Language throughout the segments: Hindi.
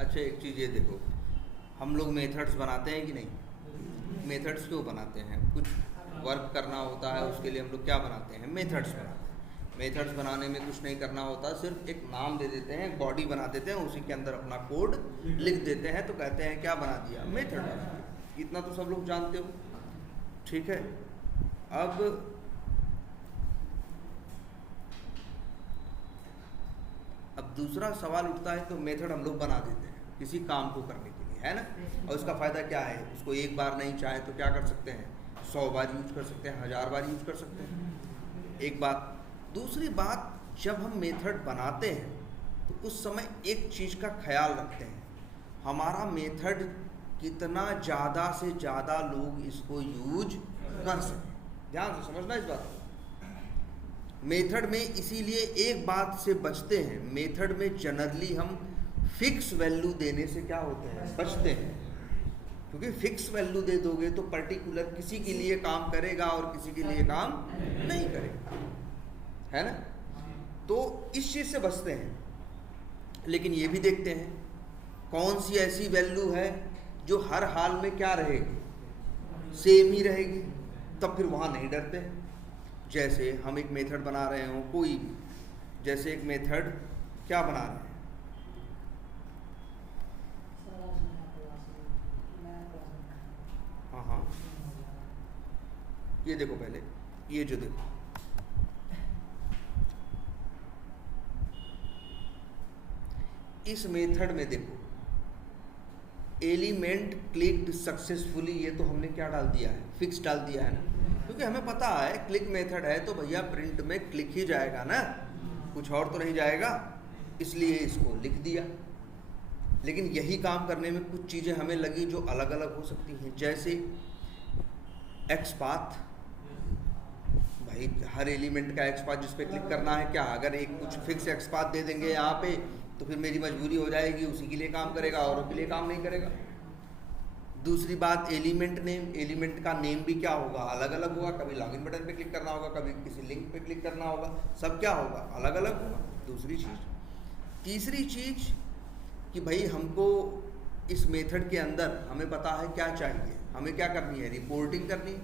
अच्छा एक चीज़ ये देखो, हम लोग मेथड्स बनाते हैं कि नहीं? मेथड्स क्यों बनाते हैं? कुछ वर्क करना होता है, उसके लिए हम लोग क्या बनाते हैं? मेथड्स बनाते हैं। मेथड्स बनाने में कुछ नहीं करना होता, सिर्फ एक नाम दे देते हैं, बॉडी बना देते हैं, उसी के अंदर अपना कोड लिख देते हैं, तो कहते हैं क्या बना दिया? मेथड बना दिया। इतना तो सब लोग जानते हो, ठीक है। अब दूसरा सवाल उठता है, तो मेथड हम लोग बना देते हैं किसी काम को करने के लिए, है ना? और उसका फ़ायदा क्या है? उसको एक बार नहीं चाहे तो क्या कर सकते हैं? 100 बार यूज कर सकते हैं, 1000 बार यूज कर सकते हैं। एक बात। दूसरी बात, जब हम मेथड बनाते हैं तो उस समय एक चीज़ का ख्याल रखते हैं, हमारा मेथड कितना ज़्यादा से ज़्यादा लोग इसको यूज कर सकें। ध्यान से समझना इस बात को। मेथड में इसीलिए एक बात से बचते हैं, मेथड में जनरली हम फिक्स वैल्यू देने से क्या होते हैं? बचते हैं। क्योंकि फिक्स वैल्यू दे दोगे तो पर्टिकुलर किसी के लिए काम करेगा और किसी के लिए काम नहीं करेगा, है ना? तो इस चीज़ से बचते हैं। लेकिन ये भी देखते हैं कौन सी ऐसी वैल्यू है जो हर हाल में क्या रहेगी? सेम ही रहेगी, तब फिर वहाँ नहीं डरते हैं। जैसे हम एक मेथड बना रहे हो, कोई भी, जैसे एक मेथड क्या बना रहे हैं? हाँ, ये देखो, पहले ये जो देखो, इस मेथड में देखो, एलिमेंट क्लिक्ड सक्सेसफुली, ये तो हमने क्या डाल दिया है? फिक्स डाल दिया है ना, क्योंकि हमें पता है क्लिक मेथड है तो भैया प्रिंट में क्लिक ही जाएगा ना, कुछ और तो नहीं जाएगा, इसलिए इसको लिख दिया। लेकिन यही काम करने में कुछ चीज़ें हमें लगी जो अलग अलग हो सकती हैं, जैसे एक्स पाथ। भाई हर एलिमेंट का एक्स पाथ जिस पे क्लिक करना है, क्या अगर एक कुछ फिक्स एक्स पाथ दे देंगे यहाँ पे तो फिर मेरी मजबूरी हो जाएगी, उसी के लिए काम करेगा, औरों के लिए काम नहीं करेगा। दूसरी बात, एलिमेंट नेम। एलिमेंट का नेम भी क्या होगा? अलग अलग होगा। कभी लॉगिन बटन पे क्लिक करना होगा, कभी किसी लिंक पे क्लिक करना होगा, सब क्या होगा? अलग अलग होगा। दूसरी चीज़। तीसरी चीज़ कि भाई हमको इस मेथड के अंदर हमें पता है क्या चाहिए, हमें क्या करनी है? रिपोर्टिंग करनी।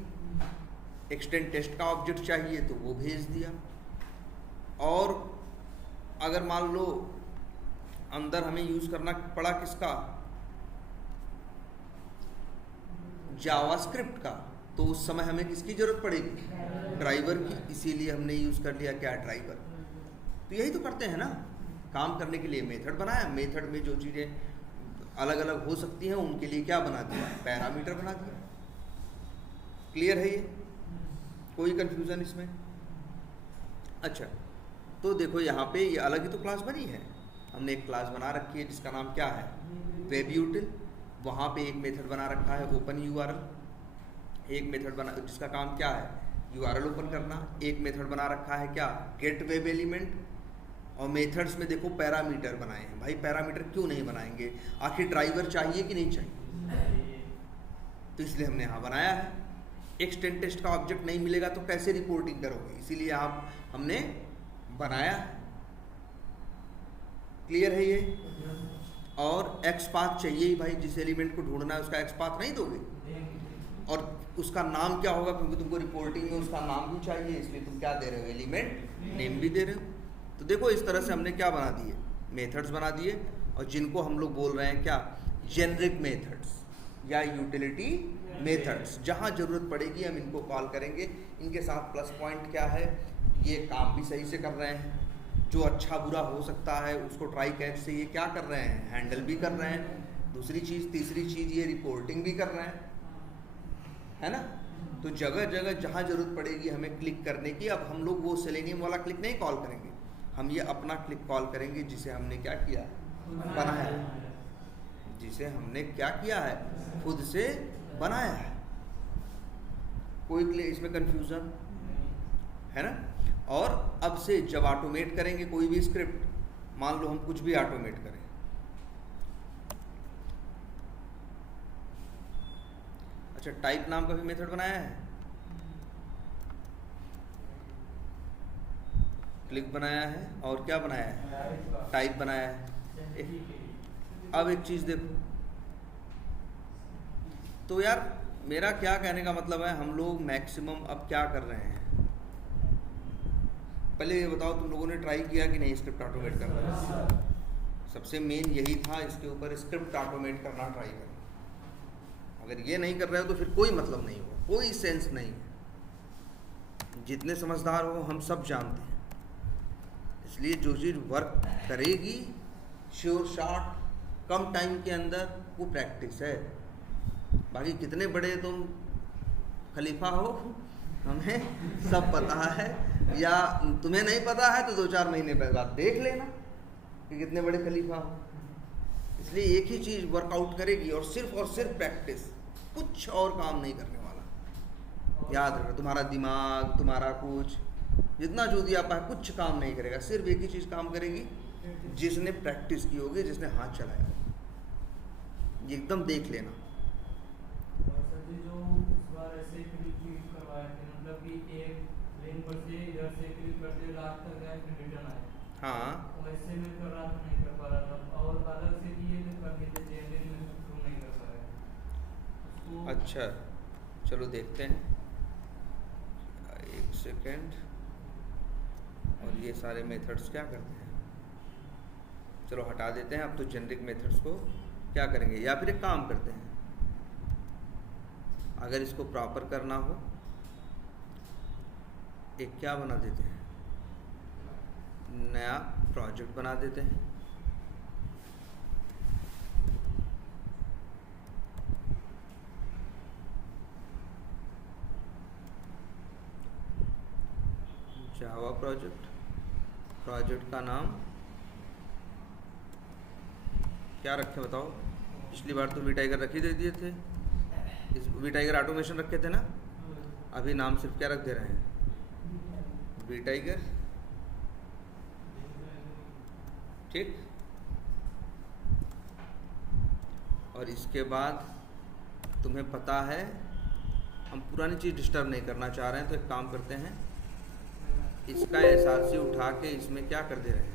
एक्सटेंड टेस्ट का ऑब्जेक्ट चाहिए तो वो भेज दिया। और अगर मान लो अंदर हमें यूज़ करना पड़ा किसका? जावास्क्रिप्ट का, तो उस समय हमें किसकी ज़रूरत पड़ेगी? ड्राइवर की। इसीलिए हमने यूज़ कर लिया क्या? ड्राइवर। तो यही तो करते हैं ना, काम करने के लिए मेथड बनाया, मेथड में जो चीज़ें अलग अलग हो सकती हैं उनके लिए क्या बना दिया? पैरामीटर बना दिया। क्लियर है ये? कोई कंफ्यूजन इसमें? अच्छा, तो देखो यहाँ पे ये अलग ही तो क्लास बनी है। हमने एक क्लास बना रखी है जिसका नाम क्या है? वेबयूटिल। वहाँ पे एक मेथड बना रखा है ओपन यूआरएल। एक मेथड बना जिसका काम क्या है? यूआरएल ओपन करना। एक मेथड बना रखा है क्या? Get web element. और मेथड्स में देखो पैरामीटर बनाए हैं। भाई पैरामीटर क्यों नहीं बनाएंगे? आखिर ड्राइवर चाहिए कि नहीं चाहिए? तो इसलिए हमने यहाँ बनाया है। एक्सटेंड टेस्ट का ऑब्जेक्ट नहीं मिलेगा तो कैसे रिपोर्टिंग करोगे? इसीलिए आप हमने बनाया है। क्लियर है ये? और एक्स पाथ चाहिए ही भाई, जिस एलिमेंट को ढूंढना है उसका एक्स पाथ नहीं दोगे? और उसका नाम क्या होगा? क्योंकि तुमको रिपोर्टिंग में उसका नाम भी चाहिए, इसलिए तुम क्या दे रहे हो? एलिमेंट नेम भी दे रहे हो। तो देखो इस तरह से हमने क्या बना दिए? मेथड्स बना दिए, और जिनको हम लोग बोल रहे हैं क्या? जेनरिक मेथड्स या यूटिलिटी मेथड्स। जहाँ ज़रूरत पड़ेगी हम इनको कॉल करेंगे। इनके साथ प्लस पॉइंट क्या है? ये काम भी सही से कर रहे हैं, जो अच्छा बुरा हो सकता है उसको ट्राई कैच से ये क्या कर रहे हैं? हैंडल भी कर रहे हैं। दूसरी चीज़, तीसरी चीज़, ये रिपोर्टिंग भी कर रहे हैं, है ना? तो जगह जगह जहाँ ज़रूरत पड़ेगी हमें क्लिक करने की, अब हम लोग वो सेलेनियम वाला क्लिक नहीं कॉल करेंगे, हम ये अपना क्लिक कॉल करेंगे जिसे हमने क्या किया? बनाया है। जिसे हमने क्या किया है? खुद से बनाया है। कोई इसमें कंफ्यूजन है ना? और अब से जब ऑटोमेट करेंगे कोई भी स्क्रिप्ट, मान लो हम कुछ भी ऑटोमेट करें, अच्छा टाइप नाम का भी मेथड बनाया है, क्लिक बनाया है, और क्या बनाया है? टाइप बनाया है। अब एक चीज़ देखो, तो यार मेरा क्या कहने का मतलब है, हम लोग मैक्सिमम अब क्या कर रहे हैं, पहले ये बताओ तुम लोगों ने ट्राई किया कि नहीं स्क्रिप्ट ऑटोमेट करना? सबसे मेन यही था, इसके ऊपर स्क्रिप्ट ऑटोमेट करना ट्राई करना। अगर ये नहीं कर रहे हो तो फिर कोई मतलब नहीं होगा, कोई सेंस नहीं है। जितने समझदार हो हम सब जानते हैं, इसलिए जो चीज़ वर्क करेगी श्योर शॉट कम टाइम के अंदर, वो प्रैक्टिस है। बाकी कितने बड़े तुम खलीफा हो हमें सब पता है, या तुम्हें नहीं पता है तो 2-4 महीने बाद देख लेना कि कितने बड़े खलीफा हो। इसलिए एक ही चीज़ वर्कआउट करेगी और सिर्फ प्रैक्टिस, कुछ और काम नहीं करने वाला। याद रखना, तुम्हारा दिमाग, तुम्हारा कुछ जितना जो दिया पाए कुछ काम नहीं करेगा, सिर्फ एक ही चीज़ काम करेगी, जिसने प्रैक्टिस की होगी, जिसने हाथ चलाया होगा। ये एकदम देख लेना। जो उस बार ऐसे क्लिक करवाए थे, मतलब कि एक लिंक पर से इधर से क्लिक करते लास्ट तक गया फिर रिटर्न आया। हाँ, वैसे मैं कर रहा था, नहीं कर पा रहा था, और अलग से भी ये कर देते जेनरिक में शुरू नहीं कर पा रहे। अच्छा चलो देखते हैं, एक सेकेंड। और ये सारे मेथड्स क्या करते हैं, चलो हटा देते हैं। अब तो जेनरिक मेथड्स को क्या करेंगे, या फिर एक काम करते हैं, अगर इसको प्रॉपर करना हो एक क्या बना देते हैं, नया प्रोजेक्ट बना देते हैं। जावा प्रोजेक्ट का नाम क्या रखें बताओ? पिछली बार तो वीटाइगर रख ही दे दिए थे, इस वीटाइगर ऑटोमेशन रखे थे ना। अभी नाम सिर्फ क्या रख दे रहे हैं, वीटाइगर। ठीक, और इसके बाद तुम्हें पता है हम पुरानी चीज़ डिस्टर्ब नहीं करना चाह रहे हैं, तो एक काम करते हैं, इसका एसआरसी उठा के इसमें क्या कर दे रहे हैं,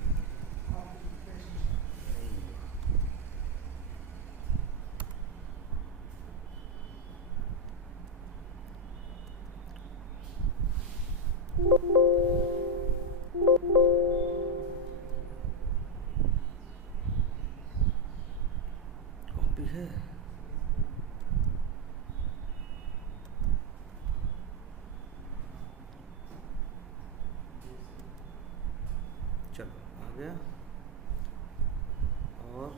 कॉपी है। चलो आ गया। और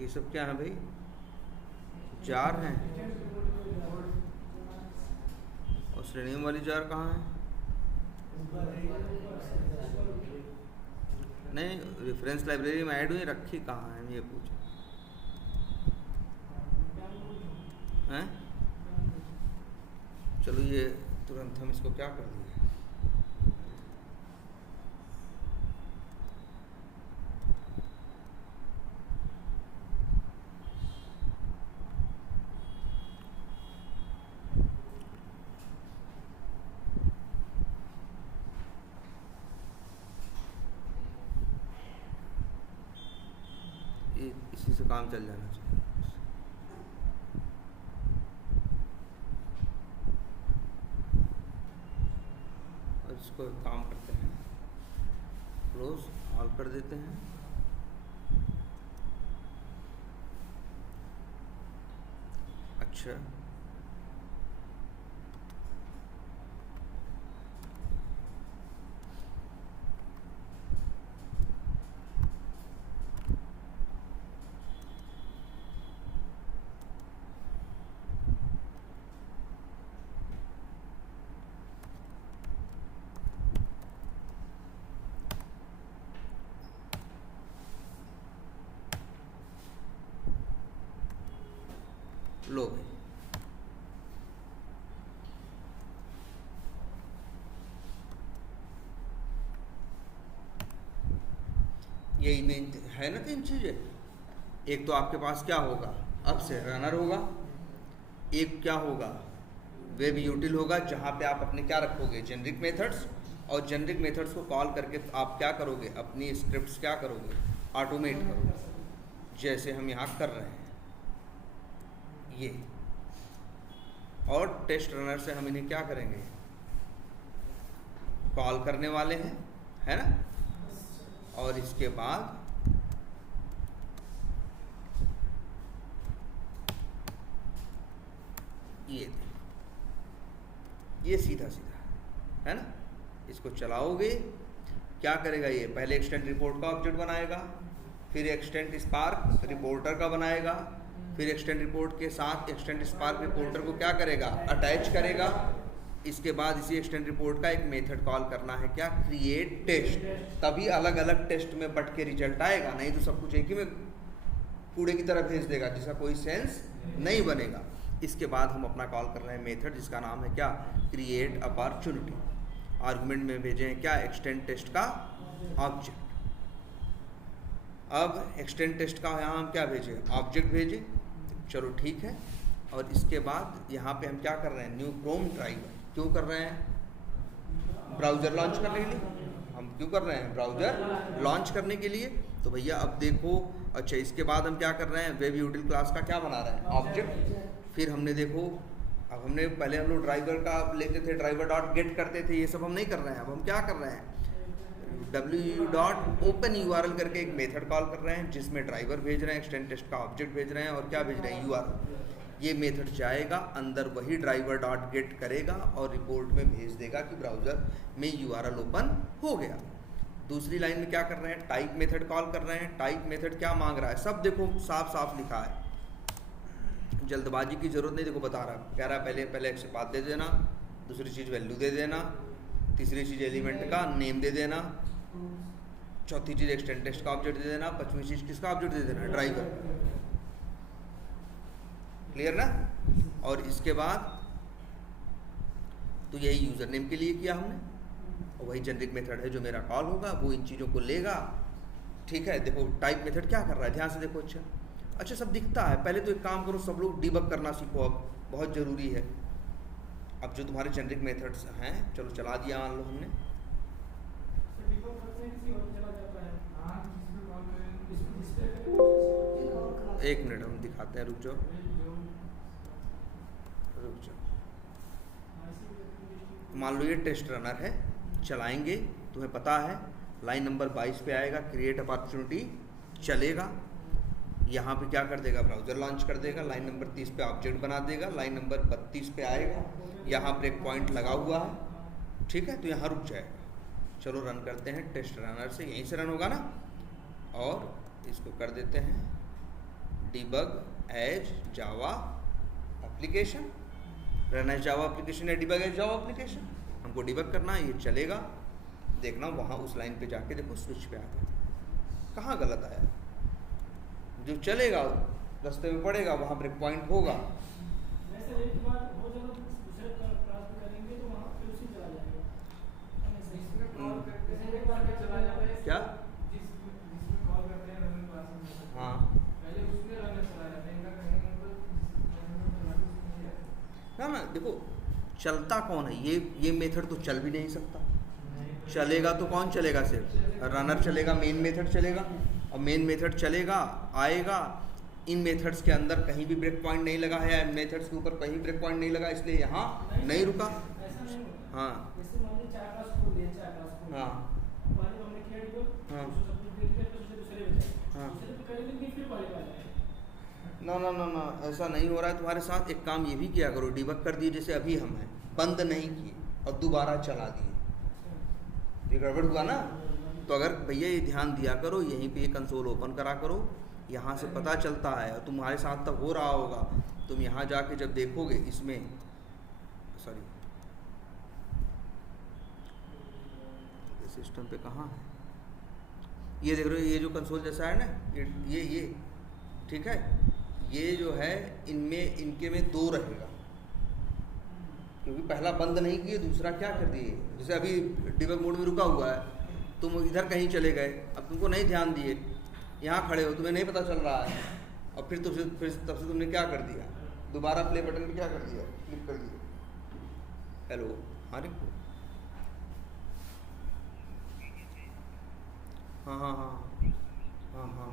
ये सब क्या है भाई, जार हैं, और श्रेणियों वाली जार कहाँ है? नहीं, रेफरेंस लाइब्रेरी में ऐड हुई, रखी कहाँ है ये पूछा हैं। चलो ये तुरंत हम इसको क्या कर दिए, इसी से काम चल जाना चाहिए। और इसको एक काम करते हैं, क्लोज ऑल कर देते हैं। अच्छा लो भाई, यही मेन है ना। 3 चीजें, एक तो आपके पास क्या होगा, अब से रनर होगा, एक क्या होगा, वेब यूटिल होगा, जहाँ पे आप अपने क्या रखोगे, जेनरिक मेथड्स, और जेनरिक मेथड्स को कॉल करके आप क्या करोगे, अपनी स्क्रिप्ट्स क्या करोगे, ऑटोमेट करोगे। जैसे हम यहाँ कर रहे हैं ये, और टेस्ट रनर से हम इन्हें क्या करेंगे, कॉल करने वाले हैं, है ना। और इसके बाद ये सीधा सीधा है ना, इसको चलाओगे, क्या करेगा ये, पहले एक्सटेंड रिपोर्ट का ऑब्जेक्ट बनाएगा, फिर एक्सटेंड स्पार्क रिपोर्टर का बनाएगा, फिर एक्सटेंड रिपोर्ट के साथ एक्सटेंड स्पार्क रिपोर्टर को क्या करेगा, अटैच करेगा। इसके बाद इसी एक्सटेंड रिपोर्ट का एक मेथड कॉल करना है, क्या, क्रिएट टेस्ट। तभी अलग अलग टेस्ट में बट के रिजल्ट आएगा, नहीं तो सब कुछ एक ही में कूड़े की तरह भेज देगा, जिसका कोई सेंस नहीं बनेगा। इसके बाद हम अपना कॉल कर रहे हैं मेथड जिसका नाम है क्या, क्रिएट अपॉर्चुनिटी। आर्गुमेंट में भेजे हैं क्या, एक्सटेंड टेस्ट का ऑब्जेक्ट। अब एक्सटेंड टेस्ट का यहाँ हम क्या भेजे, ऑब्जेक्ट भेजे, चलो ठीक है। और इसके बाद यहाँ पे हम क्या कर रहे हैं, न्यू क्रोम ड्राइवर। क्यों कर रहे हैं, ब्राउज़र लॉन्च करने के लिए। हम क्यों कर रहे हैं, ब्राउज़र लॉन्च करने के लिए। तो भैया अब देखो, अच्छा इसके बाद हम क्या कर रहे हैं, वेब यूटिल क्लास का क्या बना रहे हैं, ऑब्जेक्ट। फिर हमने देखो, अब हमने पहले हम लोग ड्राइवर का लेते थे, ड्राइवर डॉट गेट करते थे, ये सब हम नहीं कर रहे हैं। अब हम क्या कर रहे हैं, w.openURL करके एक मेथड कॉल कर रहे हैं, जिसमें ड्राइवर भेज रहे हैं, एक्सटेंड टेस्ट का ऑब्जेक्ट भेज रहे हैं, और क्या भेज रहे हैं, URL। ये मेथड जाएगा अंदर, वही ड्राइवर डॉट गेट करेगा और रिपोर्ट में भेज देगा कि ब्राउज़र में URL ओपन हो गया। दूसरी लाइन में क्या कर रहे हैं, टाइप मेथड कॉल कर रहे हैं। टाइप मेथड क्या मांग रहा है, सब देखो साफ साफ लिखा है, जल्दबाजी की जरूरत नहीं। देखो बता रहा, कह रहा है पहले एक्सेप्ट पाथ दे देना, दूसरी चीज़ वैल्यू दे देना, तीसरी चीज़ एलिमेंट का नेम दे देना, चौथी चीज़ एक्सटेंड टेस्ट का ऑब्जेक्ट दे देना, पांचवी चीज़ किसका ऑब्जेक्ट दे देना, ड्राइवर। क्लियर ना। और इसके बाद तो यही यूज़र नेम के लिए किया हमने, और वही जेनरिक मेथड है जो मेरा कॉल होगा, वो इन चीज़ों को लेगा। ठीक है, देखो टाइप मेथड क्या कर रहा है, ध्यान से देखो। अच्छा सब दिखता है। पहले तो एक काम करो, सब लोग डिबग करना सीखो, अब बहुत ज़रूरी है। अब जो तुम्हारे जेनरिक मेथड्स हैं, चलो चला दिया मान लो हमने, एक मिनट हम दिखाते हैं, रुक जाओ। मान लो ये टेस्ट रनर है, चलाएंगे, तुम्हें पता है लाइन नंबर 22 पे आएगा, क्रिएट अपॉर्चुनिटी चलेगा। यहाँ पे क्या कर देगा, ब्राउज़र लॉन्च कर देगा। लाइन नंबर 30 पे ऑब्जेक्ट बना देगा। लाइन नंबर 32 पे आएगा, यहाँ ब्रेक पॉइंट लगा हुआ है, ठीक है, तो यहाँ रुक जाएगा। चलो रन करते हैं टेस्ट रनर से, यहीं से रन होगा ना। और इसको कर देते हैं debug as Java application, run as Java application या डिबग एज जावा एप्लीकेशन। हमको डिबग करना है, ये चलेगा। देखना वहाँ उस लाइन पे जाके देखो, स्विच पे आ गया, कहाँ गलत आया। जो चलेगा रास्ते में पड़ेगा, वहाँ ब्रेक पॉइंट होगा। क्या, हाँ ना, देखो चलता कौन है, ये मेथड तो चल भी नहीं सकता। चलेगा तो कौन चलेगा, सिर्फ रनर चलेगा, मेन मेथड चलेगा। और मेन मेथड चलेगा, आएगा, इन मेथड्स के अंदर कहीं भी ब्रेक पॉइंट नहीं लगा है, मेथड्स के ऊपर कहीं ब्रेक पॉइंट नहीं लगा, इसलिए यहाँ नहीं रुका। हाँ हाँ हाँ हाँ, ना ऐसा नहीं हो रहा है तुम्हारे साथ। एक काम ये भी किया करो, डिबग कर दिए जैसे अभी हम हैं, बंद नहीं किए और दोबारा चला दिए, ये गड़बड़ हुआ ना। तो अगर भैया ये ध्यान दिया करो, यहीं पे ये कंसोल ओपन करा करो, यहाँ से पता चलता है। और तुम्हारे साथ तब हो रहा होगा, तुम यहाँ जाके जब देखोगे इसमें, सॉरी सिस्टम पे कहाँ है, ये देख रहे हो, ये जो कंसोल जैसा है ना, ये ठीक है, ये जो है इनमें, इनके में 2 रहेगा, क्योंकि पहला बंद नहीं किए, दूसरा क्या कर दिए। जैसे अभी डिबग मोड में रुका हुआ है, तुम इधर कहीं चले गए, अब तुमको नहीं ध्यान दिए, यहाँ खड़े हो, तुम्हें नहीं पता चल रहा है, और फिर तब से तुमने क्या कर दिया, दोबारा प्ले बटन पे क्या कर दिया, क्लिक कर दिया। हेलो, हाँ रिको, हाँ हाँ हाँ हाँ हाँ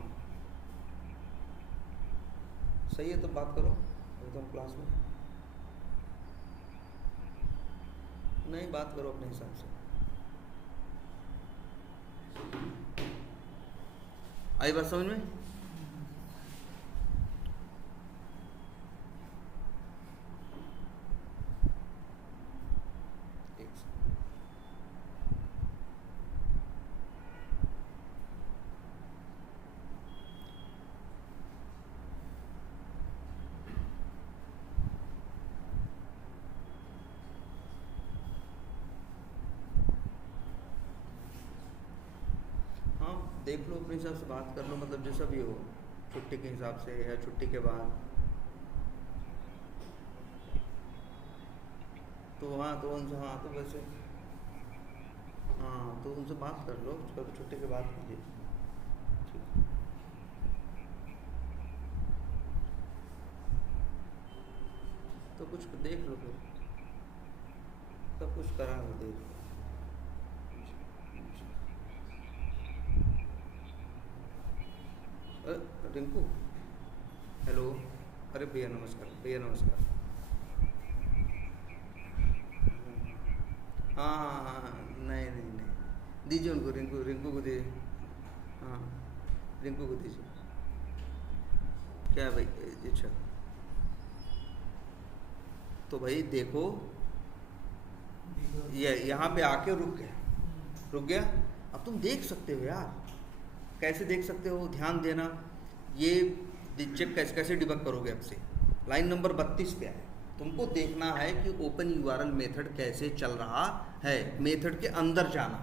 सही है, तो बात करो एकदम क्लास में। नहीं, बात करो अपने हिसाब से। आई बात समझ में? देख लो अपने हिसाब से, बात कर लो, मतलब जैसा भी हो, छुट्टी के हिसाब से या छुट्टी के बाद। तो हाँ, तो उनसे, हाँ तो वैसे, हाँ तो उनसे बात कर लो, उसका तो छुट्टी के बाद कीजिए। ठीक, तो कुछ देख लो फिर, सब कुछ करा हो, देख लो। रिंकू, हेलो, अरे भैया नमस्कार, भैया नमस्कार। हाँ हाँ हाँ हाँ, नहीं नहीं नहीं, दीजिए उनको, रिंकू, रिंकू को दीजिए। हाँ, रिंकू को दीजिए। क्या भाई? अच्छा, तो भाई देखो, ये यहाँ पे आके रुक गया। अब तुम देख सकते हो यार, कैसे देख सकते हो, ध्यान देना। ये चेक कैसे डिबग करोगे? अब से लाइन नंबर 32 पे है, तुमको देखना है कि ओपन यूआरएल मेथड कैसे चल रहा है, मेथड के अंदर जाना।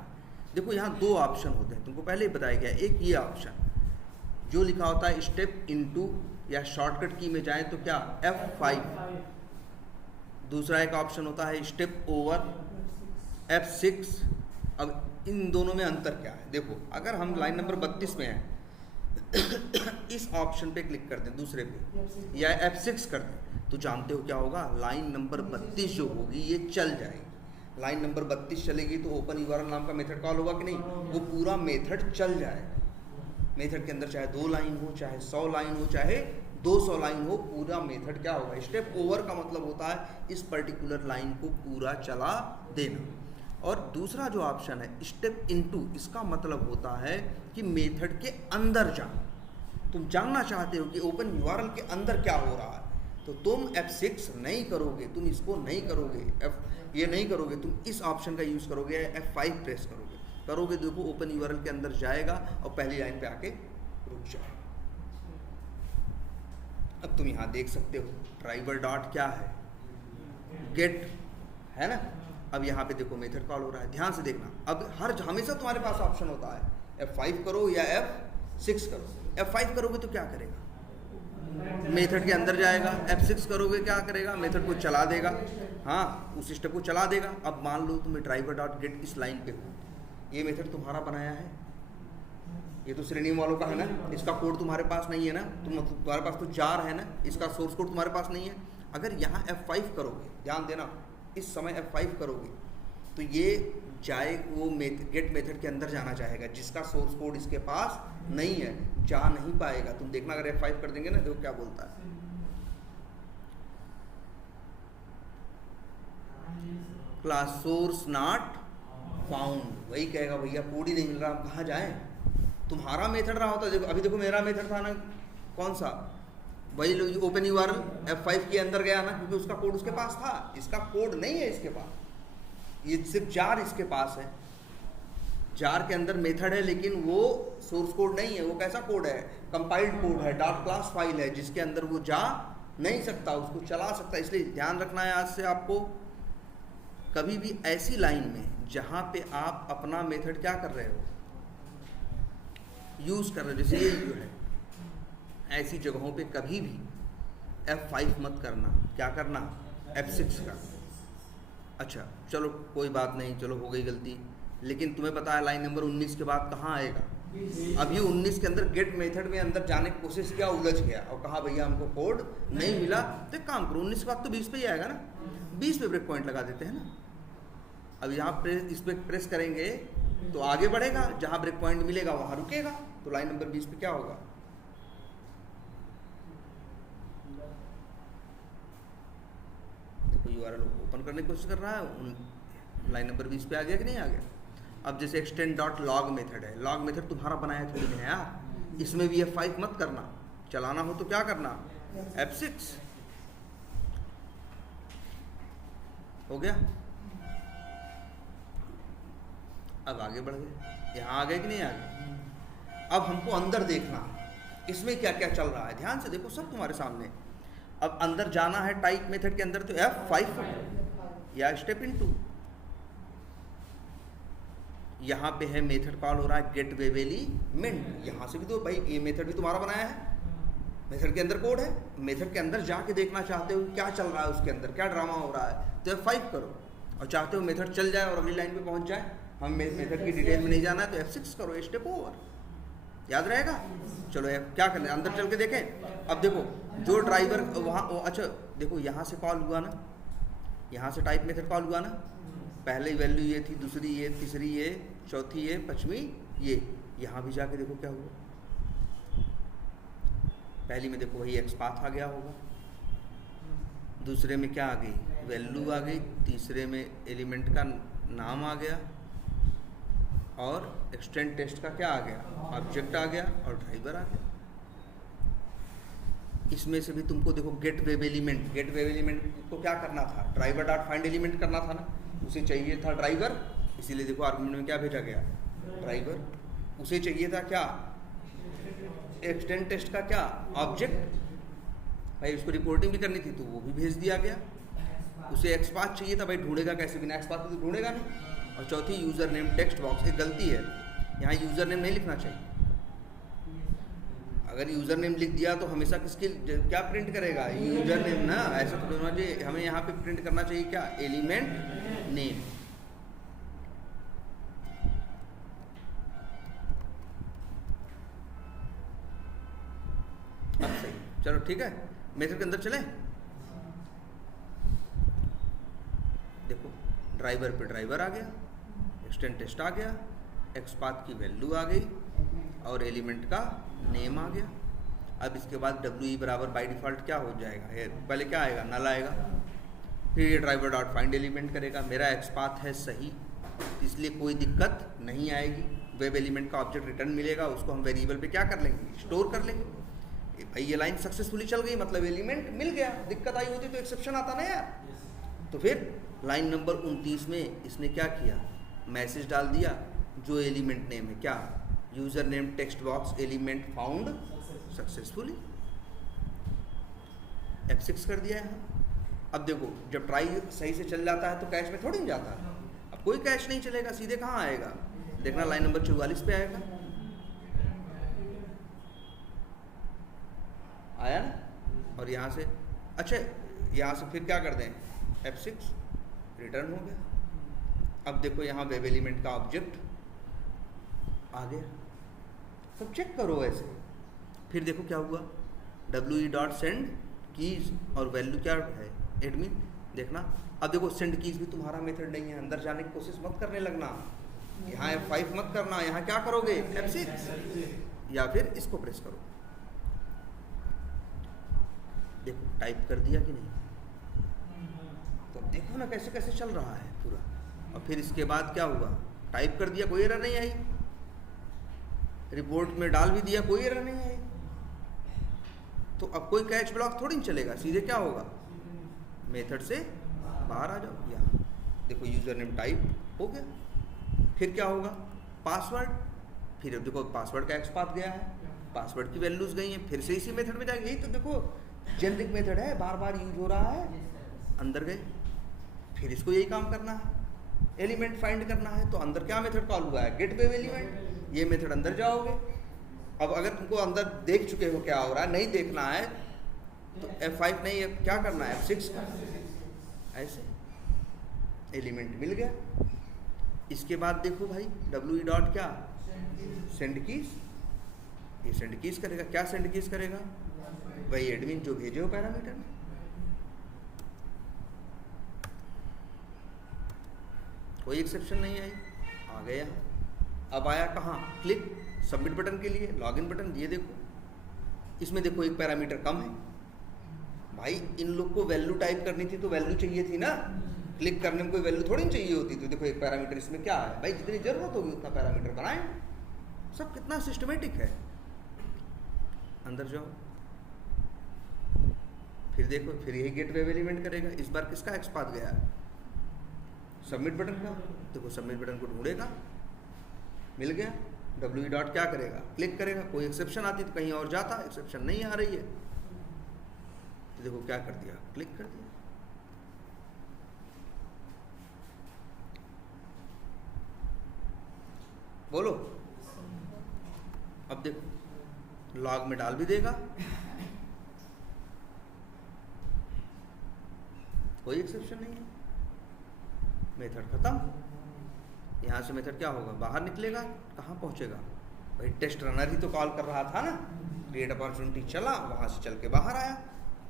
देखो यहाँ दो ऑप्शन होते हैं, तुमको पहले ही बताया गया। एक ये ऑप्शन जो लिखा होता है स्टेप इनटू, या शॉर्टकट की में जाए तो क्या F5। दूसरा एक ऑप्शन होता है स्टेप ओवर, F6। अब इन दोनों में अंतर क्या है? देखो, अगर हम लाइन नंबर 32 में हैं इस ऑप्शन पे क्लिक कर दें, दूसरे पे, या F6 कर दें, तो जानते हो क्या होगा? लाइन नंबर 32 जो होगी ये चल जाएगी। लाइन नंबर 32 चलेगी तो ओपन यूआरएल नाम का मेथड कॉल होगा कि नहीं? वो पूरा मेथड चल जाएगा। मेथड के अंदर चाहे 2 लाइन हो, चाहे 100 लाइन हो, चाहे 200 लाइन हो, पूरा मेथड क्या होगा? स्टेप ओवर का मतलब होता है इस पर्टिकुलर लाइन को पूरा चला देना। और दूसरा जो ऑप्शन है स्टेप इनटू, इसका मतलब होता है कि मेथड के अंदर जाना। तुम जानना चाहते हो कि ओपन यूआरएल के अंदर क्या हो रहा है, तो तुम F6 नहीं करोगे, तुम इसको नहीं करोगे, ये नहीं करोगे, तुम इस ऑप्शन का यूज़ करोगे, F5 प्रेस करोगे, देखो ओपन यूआरएल के अंदर जाएगा और पहली लाइन पे आके रुक जाएगा। अब तुम यहाँ देख सकते हो ड्राइवर डॉट क्या है, गेट है ना। अब यहाँ पे देखो मेथड कॉल हो रहा है, ध्यान से देखना। अब हमेशा तुम्हारे पास ऑप्शन होता है F5 करो या F6 करो। F5 करोगे तो क्या करेगा? मेथड के अंदर जाएगा। F6 करोगे क्या करेगा? मेथड को चला देगा, हाँ उस स्टेप को चला देगा। अब मान लो तुम्हें ड्राइवर डॉट गेट इस लाइन पे हो, ये मेथड तुम्हारा बनाया है, ये तो श्रेणी वालों का है ना, इसका कोड तुम्हारे पास नहीं है ना, तुम्हारे पास तो जार है ना, इसका सोर्स कोड तुम्हारे पास नहीं है। अगर यहाँ F5 करोगे, ध्यान देना, इस समय F5 करोगे तो ये जाए, वो गेट मेथड के अंदर जाना चाहेगा, जिसका सोर्स कोड इसके पास नहीं है, जा नहीं पाएगा। तुम देखना अगर F5 कर देंगे ना, देखो क्या बोलता है, क्लास सोर्स नॉट फाउंड। वही कहेगा भैया कोड ही नहीं मिल रहा, हम कहाँ जाएं? तुम्हारा मेथड रहा होता। देखो अभी देखो मेरा मेथड था ना, कौन सा? वही ओपन यूआरएल F5 के अंदर गया ना, क्योंकि उसका कोड उसके पास था, इसका कोड नहीं है इसके पास, ये सिर्फ जार इसके पास है। जार के अंदर मेथड है लेकिन वो सोर्स कोड नहीं है। वो कैसा कोड है? कंपाइल्ड कोड है, डॉट क्लास फाइल है, जिसके अंदर वो जा नहीं सकता, उसको चला सकता। इसलिए ध्यान रखना है आज से आपको, कभी भी ऐसी लाइन में जहाँ पे आप अपना मेथड क्या कर रहे हो, यूज़ कर रहे हो, जैसे ये जो है, ऐसी जगहों पे कभी भी F5 मत करना। क्या करना? F6 का। अच्छा चलो कोई बात नहीं, चलो हो गई गलती, लेकिन तुम्हें पता है लाइन नंबर 19 के बाद कहाँ आएगा? अभी 19 के अंदर गेट मेथड में अंदर जाने की कोशिश किया, उलझ गया और कहा भैया हमको कोड नहीं मिला। तो एक काम करो, 19 के बाद तो 20 पे ही आएगा ना, 20 पे ब्रेक पॉइंट लगा देते हैं ना। अब यहाँ इस पर प्रेस करेंगे तो आगे बढ़ेगा, जहाँ ब्रेक पॉइंट मिलेगा वहाँ रुकेगा। तो लाइन नंबर 20 पे क्या होगा? देखो URL ओपन करने की कोशिश कर रहा है, लाइन नंबर 20 पे आ गया कि नहीं आ गया। अब जैसे extend.log मेथड है, लॉग मेथड तुम्हारा बनाया थोड़ी है यार, इसमें भी F5 मत करना, चलाना हो तो क्या करना, F6 हो गया। अब आगे बढ़ गए, यहाँ आ गए कि नहीं आ गए। अब हमको अंदर देखना इसमें क्या क्या चल रहा है, ध्यान से देखो, सब तुम्हारे सामने। अब अंदर जाना है टाइप मेथड के अंदर तो F5 या स्टेप इनटू, यहाँ पे है मेथड कॉल हो रहा है गेट वेवेलीमेंट। यहाँ से भी तो भाई ये मेथड भी तुम्हारा बनाया है, मेथड के अंदर कोड है, मेथड के अंदर जाके देखना चाहते हो क्या चल रहा है उसके अंदर, क्या ड्रामा हो रहा है, तो F5 करो। और चाहते हो मेथड चल जाए और अगली लाइन पे पहुंच जाए, हम मेथड की डिटेल में नहीं जाना है तो F6 करो, स्टेप ओवर, याद रहेगा। चलो क्या करना है, अंदर चल के देखें। अब देखो जो ड्राइवर वहाँ, अच्छा देखो यहाँ से कॉल हुआ ना, यहाँ से टाइप मेथड कॉल हुआ ना, पहले वैल्यू ये थी, दूसरी ये, तीसरी ये, चौथी ये, पांचवी ये। यहाँ भी जाके देखो क्या हुआ, पहली में देखो वही XPath आ गया होगा, दूसरे में क्या आ गई, वैल्यू आ गई, तीसरे में एलिमेंट का नाम आ गया, और एक्सटेंड टेस्ट का क्या आ गया, ऑब्जेक्ट आ गया, और ड्राइवर आ गया। इसमें से भी तुमको देखो get web element, get web element को क्या करना था, ड्राइवर डॉट फाइंड एलिमेंट करना था ना, उसे चाहिए था ड्राइवर, इसीलिए देखो आर्गुमेंट में क्या भेजा गया, ड्राइवर। उसे चाहिए था क्या, एक्सटेंड टेस्ट का क्या, ऑब्जेक्ट, भाई उसको रिपोर्टिंग भी करनी थी तो वो भी भेज दिया गया। उसे XPath चाहिए था, भाई ढूंढेगा कैसे, बिना XPath तो ढूंढेगा नहीं। और चौथी यूजर नेम टेक्स्ट बॉक्स, एक गलती है, यहाँ यूजर नेम नहीं लिखना चाहिए। अगर यूजर नेम लिख दिया तो हमेशा किसके क्या प्रिंट करेगा, यूजर नेम ना, ऐसा तो होना चाहिए। हमें यहाँ पे प्रिंट करना चाहिए क्या, एलिमेंट नेम। अब सही, चलो ठीक है, मेथड के अंदर चले। देखो ड्राइवर पे ड्राइवर आ गया, एक्सटेंड टेस्ट आ गया, XPath की वैल्यू आ गई, और एलिमेंट का नेम आ गया। अब इसके बाद WE बराबर बाई डिफ़ॉल्ट क्या हो जाएगा, पहले क्या आएगा, नल आएगा, फिर ये ड्राइवर डॉट फाइंड एलिमेंट करेगा। मेरा XPath है सही, इसलिए कोई दिक्कत नहीं आएगी। वेब एलिमेंट का ऑब्जेक्ट रिटर्न मिलेगा, उसको हम वेरिएबल पे क्या कर लेंगे, स्टोर कर लेंगे। भाई ये लाइन सक्सेसफुली चल गई, मतलब एलिमेंट मिल गया। दिक्कत आई होती तो एक्सेप्शन आता ना यार। तो फिर लाइन नंबर 29 में इसने क्या किया, मैसेज डाल दिया, जो एलिमेंट नेम है क्या, user name text box element found successfully, F6 कर दिया है। अब देखो जब ट्राई सही से चल जाता है तो कैश में थोड़ी नहीं जाता है। अब कोई कैश नहीं चलेगा, सीधे कहाँ आएगा, देखना लाइन नंबर 44 पे आएगा, आया ना। और यहाँ से अच्छा, यहाँ से फिर क्या कर दें, F6 रिटर्न हो गया। अब देखो यहाँ वेब एलिमेंट का ऑब्जेक्ट आ गया, सब चेक करो ऐसे। फिर देखो क्या हुआ, WE डॉट सेंड कीज, और वैल्यू क्या है, एडमिन, देखना। अब देखो सेंड कीज भी तुम्हारा मेथड नहीं है, अंदर जाने की कोशिश मत करने लगना, यहाँ F5 मत करना, यहाँ क्या करोगे, F6, या फिर इसको प्रेस करो। देखो टाइप कर दिया कि नहीं, तो देखो ना कैसे कैसे चल रहा है पूरा। और फिर इसके बाद क्या हुआ, टाइप कर दिया, कोई एरर नहीं आई, रिपोर्ट में डाल भी दिया, कोई एरर नहीं आई। तो अब कोई कैच ब्लॉक थोड़ी नहीं चलेगा, सीधे क्या होगा, मेथड से बाहर आ जाओ। यहाँ देखो यूजर नेम टाइप हो गया, फिर क्या होगा, पासवर्ड, फिर अब देखो पासवर्ड का XPath गया है, पासवर्ड की वैल्यूज गई हैं, फिर से इसी मेथड में जाएंगे। यही तो देखो जेनरिक मेथड है, बार बार यूज हो रहा है। अंदर गए, फिर इसको यही काम करना है, एलिमेंट फाइंड करना है। तो अंदर क्या मेथड कॉल हुआ है, गेट वेब एलिमेंट, ये मेथड अंदर जाओगे। अब अगर तुमको अंदर देख चुके हो क्या हो रहा है, नहीं देखना है तो F5 नहीं है, क्या करना है, F6 का, ऐसे एलिमेंट मिल गया। इसके बाद देखो भाई WE डॉट क्या, सेंड कीज, ये सेंड कीज करेगा, क्या सेंड कीज करेगा, वही एडमिन जो भेजे हो पैरामीटर में। कोई एक्सेप्शन नहीं आई, आ गया। अब आया कहाँ, क्लिक सबमिट बटन के लिए, लॉगिन बटन, ये देखो इसमें देखो एक पैरामीटर कम है, भाई इन लोग को वैल्यू टाइप करनी थी तो वैल्यू चाहिए थी ना, क्लिक करने में कोई वैल्यू थोड़ी चाहिए होती। तो देखो एक पैरामीटर इसमें क्या है भाई, जितनी जरूरत होगी उतना पैरामीटर बनाएं। सब कितना सिस्टमेटिक है। अंदर जाओ, फिर देखो, फिर यही गेट वेब एलिमेंट करेगा। इस बार किसका एक्सपाथ गया है, सबमिट बटन का। देखो सबमिट बटन को ढूंढेगा, मिल गया। डब्ल्यू डॉट क्या करेगा, क्लिक करेगा, कोई एक्सेप्शन आती तो कहीं और जाता, एक्सेप्शन नहीं आ रही है तो देखो क्या कर दिया, क्लिक कर दिया। बोलो, अब देखो लॉग में डाल भी देगा, कोई एक्सेप्शन नहीं है, मेथड खत्म। यहाँ से मेथड क्या होगा, बाहर निकलेगा, कहाँ पहुँचेगा भाई, टेस्ट रनर ही तो कॉल कर रहा था ना, क्रिएट अपॉर्चुनिटी चला, वहाँ से चल के बाहर आया,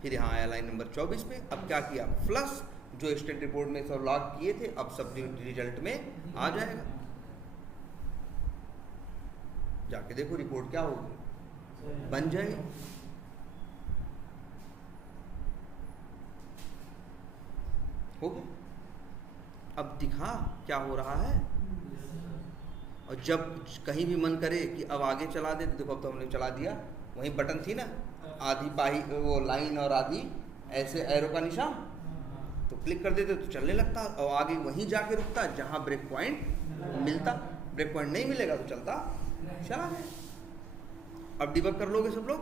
फिर यहाँ आया लाइन नंबर 24 पे। अब क्या किया, प्लस जो स्टेट रिपोर्ट में सब लॉग किए थे अब सब रिजल्ट में आ जाएगा। जाके देखो रिपोर्ट क्या होगी, बन जाएगी। हो गया। अब दिखा क्या हो रहा है, और जब कहीं भी मन करे कि अब आगे चला दे तो देखो अब तो हमने चला दिया। वहीं बटन थी ना, आधी पाही वो लाइन और आधी ऐसे एरो का निशान, तो क्लिक कर देते तो चलने लगता, और आगे वहीं जाके रुकता जहां ब्रेक पॉइंट मिलता। ब्रेक पॉइंट नहीं मिलेगा तो चलता चला गया। अब डिबग कर लोगे सब लोग,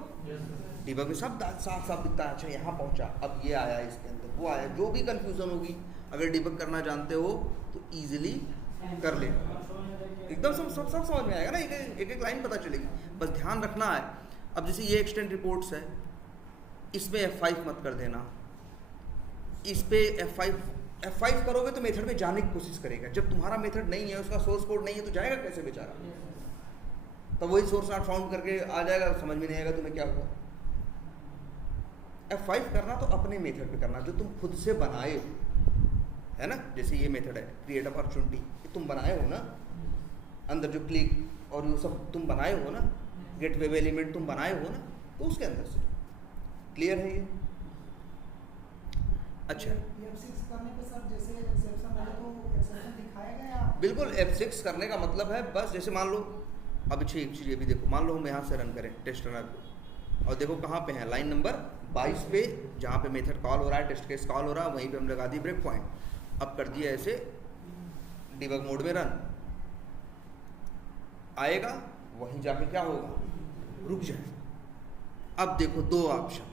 डिबग में सब साफ साफ दिखता है, अच्छा यहाँ पहुँचा, अब ये आया इसके अंदर, वो आया, जो भी कंफ्यूजन होगी अगर डिबग करना जानते हो तो इजीली कर ले, एकदम सब समझ में आएगा ना, एक एक लाइन पता चलेगी। बस ध्यान रखना है। अब जैसे ये एक्सटेंड रिपोर्ट्स है, इसमें F5 मत कर देना, इस पे F5 करोगे तो मेथड में जाने की कोशिश करेगा। जब तुम्हारा मेथड नहीं है, उसका सोर्स कोड नहीं है, तो जाएगा कैसे बेचारा। तो वही सोर्स नॉट फाउंड करके आ जाएगा, समझ में नहीं आएगा तुम्हें क्या हुआ। F5 करना तो अपने मेथड पे करना जो तुम खुद से बनाए हो, है ना। जैसे ये मेथड है क्रिएट अपॉर्चुनिटी, ये तुम बनाए हो ना, अंदर जो क्लिक और वो सब तुम बनाए हो ना, गेट वेब एलिमेंट तुम बनाए हो ना, तो उसके अंदर से क्लियर है ये। अच्छा, F6 करने पे सर जैसे एक्सेप्शन आए तो एक्सेप्शन दिखाएगा या बिल्कुल। F6 करने का मतलब है बस, जैसे मान लो अब अच्छी एक चीज़ ये भी देखो, मान लो हम यहाँ से रन करें टेस्ट रनर को, और देखो कहाँ पे है, लाइन नंबर 22 पे, जहाँ पे मेथड कॉल हो रहा है, टेस्ट केस कॉल हो रहा है, वहीं पे हम लगा दी ब्रेक पॉइंट। अब कर दिया ऐसे डिबग मोड में रन, आएगा वहीं जाके क्या होगा, रुक जाए। अब देखो दो ऑप्शन,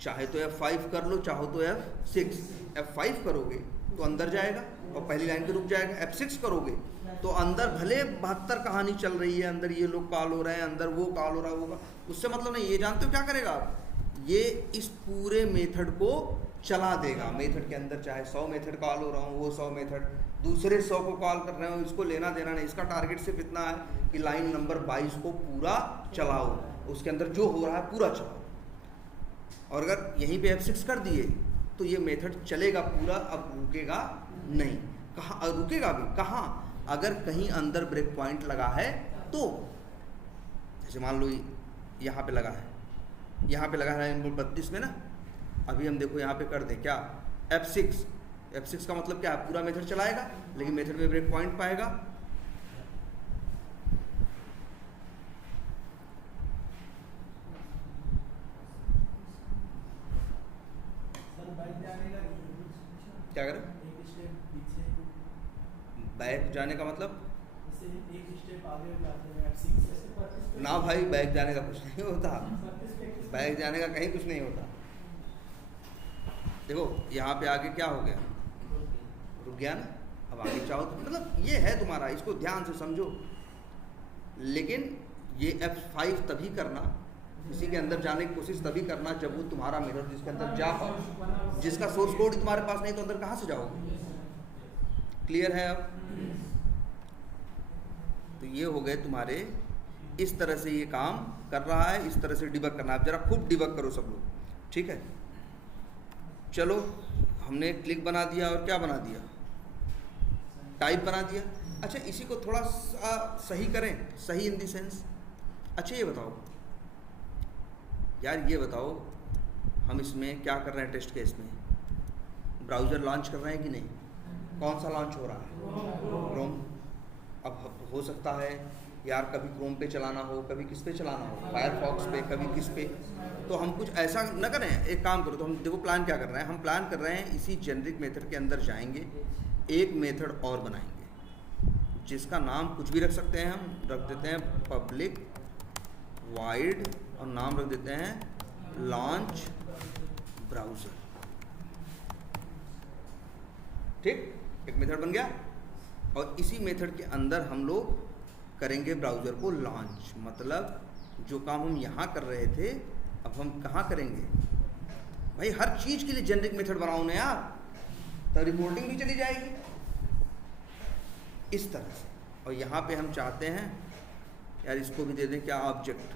चाहे तो F5 कर लो, चाहो तो F6। F5 करोगे तो अंदर जाएगा और पहली लाइन पे रुक जाएगा, F6 करोगे तो अंदर भले 72 कहानी चल रही है, अंदर ये लोग कॉल हो रहे हैं, अंदर वो कॉल हो रहा होगा, उससे मतलब नहीं। ये जानते हो क्या करेगा आप, ये इस पूरे मेथड को चला देगा। मेथड के अंदर चाहे 100 मेथड कॉल हो रहा हूँ, वो 100 मेथड दूसरे 100 को कॉल कर रहे हो, इसको लेना देना नहीं। इसका टारगेट सिर्फ इतना है कि लाइन नंबर 22 को पूरा चलाओ, उसके अंदर जो हो रहा है पूरा चलाओ। और अगर यहीं पे F6 कर दिए तो ये मेथड चलेगा पूरा, अब रुकेगा नहीं। कहाँ रुकेगा भी, कहाँ, अगर कहीं अंदर ब्रेक पॉइंट लगा है तो, जैसे मान लो यहाँ पे लगा है, यहाँ पे लगा है नंबर 32 में ना, अभी हम देखो यहाँ पे कर दें क्या, F6। F6 का मतलब क्या है, पूरा मेथड चलाएगा लेकिन मेथड में ब्रेक पॉइंट पाएगा। क्या करें, बैक जाने का मतलब एक स्टेप आगे जाते हैं F6 ना भाई, बैक जाने का कुछ नहीं होता, बैक जाने का कहीं कुछ नहीं होता। देखो यहाँ पे आगे क्या हो गया, रुक गया ना। अब आगे चाहो तो मतलब ये है तुम्हारा, इसको ध्यान से समझो। लेकिन ये F5 तभी करना, किसी के अंदर जाने की कोशिश तभी करना जब वो तुम्हारा मिरर जिसके अंदर जा पाओ, जिसका सोर्स कोड तुम्हारे पास नहीं तो अंदर कहाँ से जाओगे। क्लियर है अब। तो ये हो गए तुम्हारे, इस तरह से ये काम कर रहा है, इस तरह से डिबग करना। आप जरा खूब डिबग करो सब लोग, ठीक है। चलो हमने क्लिक बना दिया और क्या बना दिया, टाइप बना दिया। अच्छा इसी को थोड़ा सा सही करें, सही इन दी सेंस। अच्छा ये बताओ यार, ये बताओ हम इसमें क्या कर रहे हैं टेस्ट केस में, ब्राउज़र लॉन्च कर रहे हैं कि नहीं, कौन सा लॉन्च हो रहा है, क्रोम। अब हो सकता है यार कभी क्रोम पे चलाना हो, कभी किस पे चलाना हो, फायरफॉक्स पे, कभी किस पे, तो हम कुछ ऐसा न करें, एक काम करो, तो हम देखो प्लान क्या कर रहे हैं, हम प्लान कर रहे हैं इसी जेनरिक मेथड के अंदर जाएंगे, एक मेथड और बनाएंगे जिसका नाम कुछ भी रख सकते हैं, हम रख देते हैं पब्लिक वाइड और नाम रख देते हैं लॉन्च ब्राउज़र। ठीक, एक मेथड बन गया और इसी मेथड के अंदर हम लोग करेंगे ब्राउज़र को लॉन्च। मतलब जो काम हम यहाँ कर रहे थे अब हम कहाँ करेंगे भाई, हर चीज़ के लिए जेनरिक मेथड बनाओ ना यार, तो रिपोर्टिंग भी चली जाएगी इस तरह से। और यहाँ पे हम चाहते हैं यार इसको भी दे दें क्या, ऑब्जेक्ट,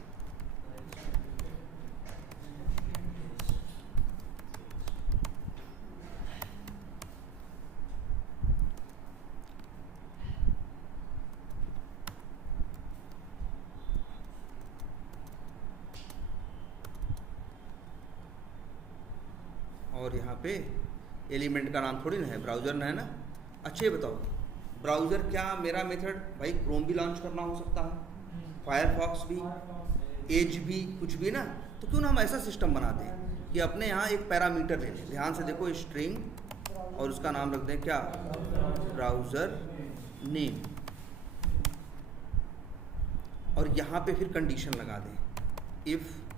और यहाँ पे एलिमेंट का नाम थोड़ी ना है, ब्राउज़र ना है ना। अच्छा ये बताओ, ब्राउज़र क्या मेरा मेथड भाई क्रोम भी लॉन्च करना हो सकता है, फायरफॉक्स भी, एज भी, कुछ भी ना, तो क्यों ना हम ऐसा सिस्टम बना दें कि अपने यहाँ एक पैरामीटर ले लें। ध्यान से देखो, स्ट्रिंग और उसका नाम रख दें क्या, ब्राउज़र नेम, और यहाँ पे फिर कंडीशन लगा दें, इफ़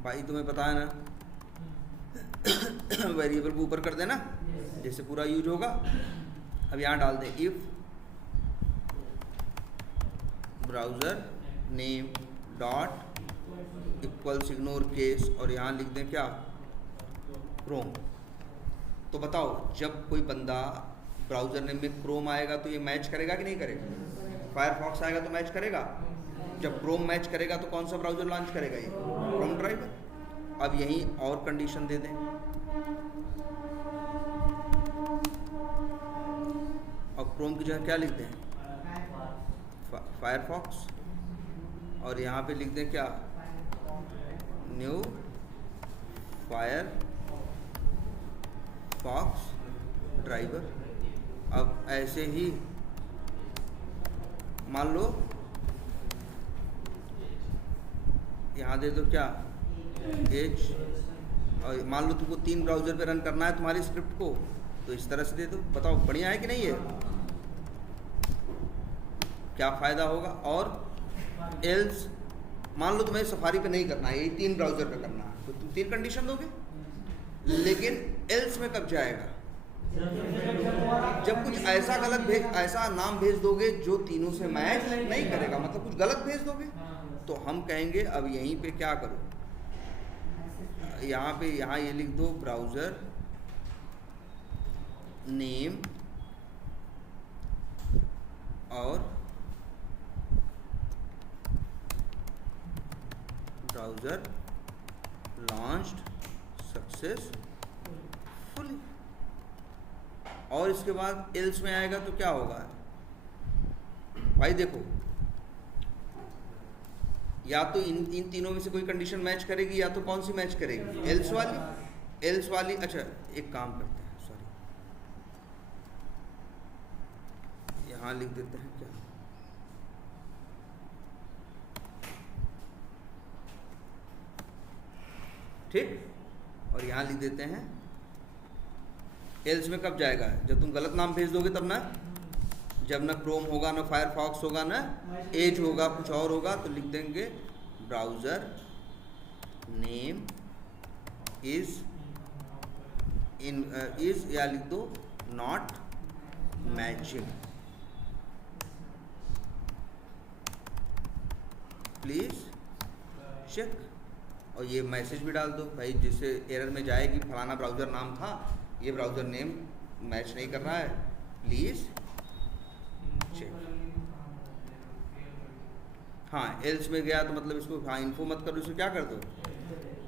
भाई तुम्हें पता है ना वेरिएबल को ऊपर कर देना जैसे पूरा यूज होगा। अब यहाँ डाल दें if browser name dot equals ignore case, और यहाँ लिख दें क्या, क्रोम। तो बताओ जब कोई बंदा ब्राउज़र नेम में क्रोम आएगा तो ये मैच करेगा कि नहीं करेगा, फायरफॉक्स आएगा तो मैच करेगा, जब क्रोम मैच करेगा तो कौन सा ब्राउज़र लॉन्च करेगा, ये क्रोम ड्राइवर। अब यहीं और कंडीशन दे दें, और क्रोम की जगह क्या लिख दें, फायरफॉक्स, और यहाँ पे लिख दें क्या, न्यू फायरफॉक्स ड्राइवर। अब ऐसे ही मान लो यहाँ दे दो क्या, एज, और मान लो तुमको 3 ब्राउज़र पे रन करना है तुम्हारी स्क्रिप्ट को, तो इस तरह से दे दो। बताओ बढ़िया है कि नहीं है, क्या फ़ायदा होगा। और एल्स मान लो तुम्हें सफारी पे नहीं करना है, यही 3 ब्राउज़र पे करना है, तो तुम 3 कंडीशन दोगे, लेकिन एल्स में कब जाएगा, जब कुछ ऐसा गलत ऐसा नाम भेज दोगे जो तीनों से मैच नहीं करेगा, मतलब कुछ गलत भेज दोगे। तो हम कहेंगे अब यहीं पे क्या करो, यहाँ ये लिख दो ब्राउज़र नेम और ब्राउज़र लॉन्च्ड सक्सेसफुली, और इसके बाद एल्स में आएगा तो क्या होगा भाई, देखो या तो इन तीनों में से कोई कंडीशन मैच करेगी, या तो कौन सी मैच करेगी, एल्स वाली। अच्छा एक काम करते हैं, सॉरी यहाँ लिख देते हैं क्या, ठीक, और यहाँ लिख देते हैं एल्स में कब जाएगा, जब तुम गलत नाम भेज दोगे तब ना, जब ना क्रोम होगा, ना फायरफॉक्स होगा, ना एज होगा, कुछ और होगा, तो लिख देंगे ब्राउज़र नेम इज या लिख दो नॉट मैचिंग, प्लीज़ चेक, और ये मैसेज भी डाल दो भाई, जिससे एरर में जाएगी फलाना ब्राउज़र नाम था, ये ब्राउज़र नेम मैच नहीं कर रहा है, प्लीज़ चेक। हाँ एल्स में गया तो मतलब इसको हाँ इन्फो मत करो, इसको क्या कर दो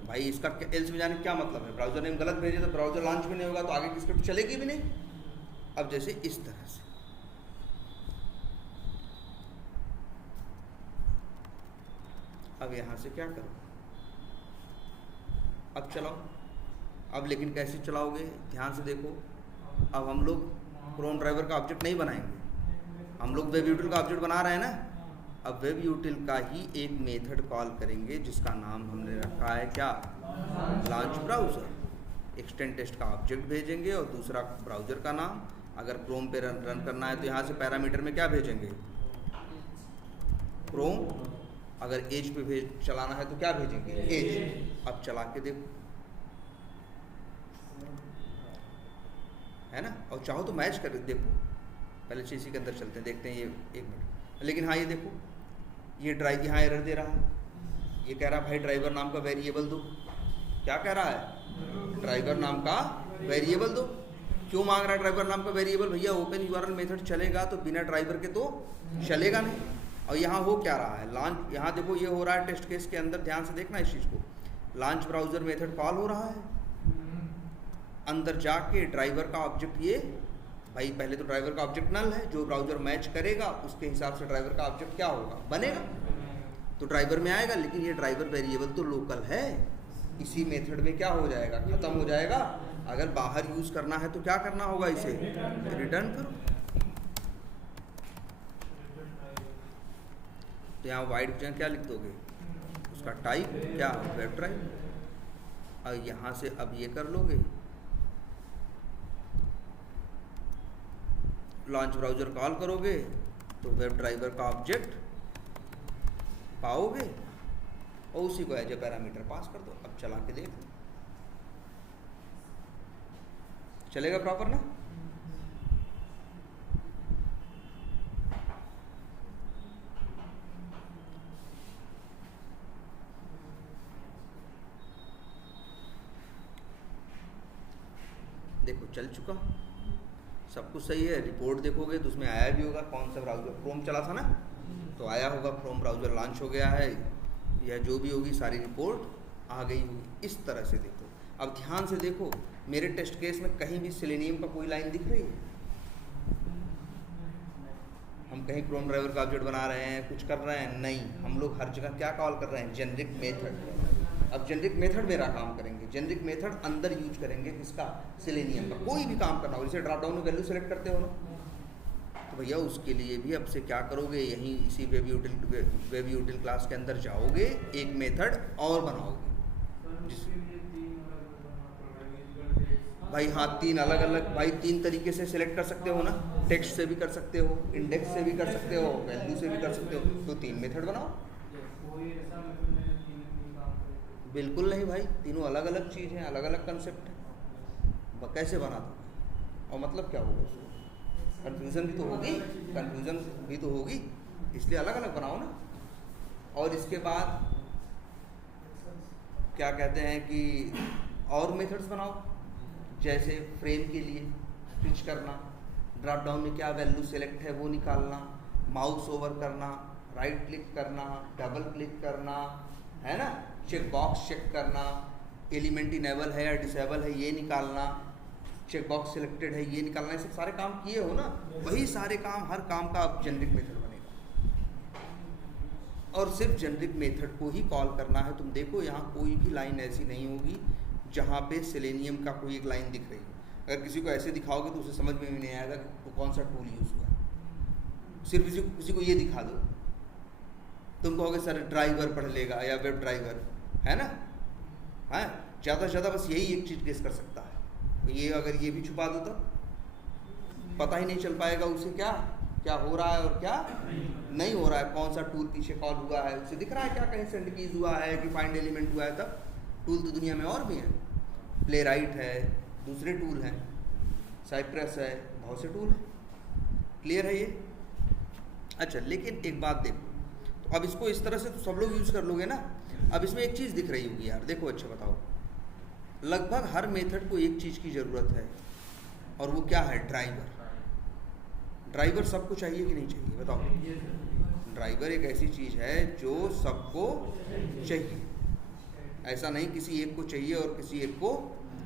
भाई, इसका एल्स में जाने का क्या मतलब है, ब्राउज़र नेम गलत भेजे तो ब्राउज़र लॉन्च भी नहीं होगा, तो आगे की स्क्रिप्ट चलेगी भी नहीं। अब जैसे इस तरह से, अब यहाँ से क्या करो, अब चलाओ। अब लेकिन कैसे चलाओगे, ध्यान से देखो। अब हम लोग क्रोम ड्राइवर का ऑब्जेक्ट नहीं बनाएंगे, हम लोग वेब यूटिल का ऑब्जेक्ट बना रहे हैं ना। अब वेब यूटिल का ही एक मेथड कॉल करेंगे जिसका नाम हमने रखा है क्या, लॉन्च ब्राउज़र। एक्सटेंड टेस्ट का ऑब्जेक्ट भेजेंगे और दूसरा ब्राउज़र का नाम। अगर क्रोम पे रन करना है तो यहाँ से पैरामीटर में क्या भेजेंगे, क्रोम। अगर एज पे चलाना है तो क्या भेजेंगे, एज। अब चला के देखो, है ना। और चाहो तो मैच कर देखो, पहले से इसी के अंदर चलते हैं, देखते हैं ये 1 मिनट। लेकिन हाँ ये देखो, ये ड्राइव यहाँ एरर दे रहा है। ये कह रहा है भाई ड्राइवर नाम का वेरिएबल दो। क्या कह रहा है, ड्राइवर नाम का वेरिएबल दो। क्यों मांग रहा है ड्राइवर नाम का वेरिएबल, भैया ओपन यूआरएल मेथड चलेगा तो बिना ड्राइवर के तो चलेगा नहीं। और यहाँ हो क्या रहा है, लॉन्च, यहाँ देखो ये हो रहा है टेस्ट केस के अंदर, ध्यान से देखना इस चीज़ को। लॉन्च ब्राउज़र मेथड कॉल हो रहा है, अंदर जाके ड्राइवर का ऑब्जेक्ट, ये भाई पहले तो ड्राइवर का ऑब्जेक्ट नल है, जो ब्राउज़र मैच करेगा उसके हिसाब से ड्राइवर का ऑब्जेक्ट क्या होगा, बनेगा, तो ड्राइवर में आएगा। लेकिन ये ड्राइवर वेरिएबल तो लोकल है, इसी मेथड में क्या हो जाएगा, ख़त्म हो जाएगा। अगर बाहर यूज़ करना है तो क्या करना होगा, इसे रिटर्न करो। तो यहाँ वाइड जगह क्या लिख दोगे, उसका टाइप क्या, वेब ड्राइव। और यहाँ से अब ये कर लोगे, लॉन्च ब्राउज़र कॉल करोगे तो वेब ड्राइवर का ऑब्जेक्ट पाओगे और उसी को एज ए पैरामीटर पास कर दो। अब चला के देखो, चलेगा प्रॉपर ना। देखो चल चुका, सब कुछ सही है। रिपोर्ट देखोगे तो उसमें आया भी होगा कौन सा ब्राउज़र, क्रोम चला था ना, तो आया होगा क्रोम ब्राउज़र लॉन्च हो गया है, या जो भी होगी सारी रिपोर्ट आ गई होगी। इस तरह से देखो। अब ध्यान से देखो, मेरे टेस्ट केस में कहीं भी सेलेनियम का कोई लाइन दिख रही है, हम कहीं क्रोम ड्राइवर का ऑब्जेक्ट बना रहे हैं, कुछ कर रहे हैं, नहीं। हम लोग हर जगह क्या कॉल कर रहे हैं, जेनरिक मेथड। अब जेनरिक मेथड मेरा काम करेंगे, जेनरिक मेथड अंदर यूज करेंगे किसका, सेलेनियम का। कोई भी काम करना हो, जैसे ड्रॉप डाउन में वैल्यू सेलेक्ट करते हो ना, तो भैया उसके लिए भी अब से क्या करोगे, यहीं इसी वेब यूटिल क्लास के अंदर जाओगे, एक मेथड और बनाओगे। भाई हाँ, 3 अलग अलग, भाई 3 तरीके से सिलेक्ट कर सकते हो ना, टेक्स्ट से भी कर सकते हो, इंडेक्स से भी कर सकते हो, वैल्यू से भी कर सकते हो। तो 3 मेथड बनाओ। बिल्कुल नहीं भाई, तीनों अलग अलग चीज़ हैं, अलग अलग कंसेप्ट है, कैसे बना दो। और मतलब क्या होगा, उसको कन्फ्यूज़न भी तो होगी, कन्फ्यूज़न भी तो होगी, इसलिए अलग अलग बनाओ ना। और इसके बाद क्या कहते हैं कि और मेथड्स बनाओ, जैसे फ्रेम के लिए स्विच करना, ड्रॉप डाउन में क्या वैल्यू सेलेक्ट है वो निकालना, माउस ओवर करना, राइट क्लिक करना, डबल क्लिक करना, है ना, चेक बॉक्स चेक करना, एलिमेंट इनेबल है या डिसेबल है ये निकालना, चेक बॉक्स सिलेक्टेड है ये निकालना। ये सब सारे काम किए हो ना, वही सारे काम, हर काम का अब जेनरिक मेथड बनेगा और सिर्फ जेनरिक मेथड को ही कॉल करना है। तुम देखो यहाँ कोई भी लाइन ऐसी नहीं होगी जहाँ पे सेलेनियम का कोई एक लाइन दिख रही है। अगर किसी को ऐसे दिखाओगे तो उसे समझ में भी नहीं आएगा कि कौन सा टूल यूज़ हुआ है। सिर्फ किसी को ये दिखा दो, तुम कहोगे सर ड्राइवर पढ़ लेगा या वेब ड्राइवर, है ना, हाँ, ज़्यादा से ज़्यादा बस यही एक चीज़ गेस कर सकता है। तो ये अगर ये भी छुपा दो तो पता ही नहीं चल पाएगा उसे क्या क्या हो रहा है और क्या नहीं हो रहा है, कौन सा टूल पीछे कॉल हुआ है, उसे दिख रहा है क्या कहीं सेंड कीज हुआ है कि फाइंड एलिमेंट हुआ है। तब टूल तो दुनिया में और भी हैं, प्ले राइट है, दूसरे टूल हैं, साइप्रस है, बहुत से टूल हैं। क्लियर है ये? अच्छा, लेकिन एक बात देखो, तो अब इसको इस तरह से तो सब लोग यूज़ कर लोगे ना। अब इसमें एक चीज़ दिख रही होगी यार, देखो अच्छा बताओ, लगभग हर मेथड को एक चीज़ की ज़रूरत है और वो क्या है, ड्राइवर। ड्राइवर सबको चाहिए कि नहीं चाहिए बताओ? ड्राइवर एक ऐसी चीज़ है जो सबको चाहिए, ऐसा नहीं किसी एक को चाहिए और किसी एक को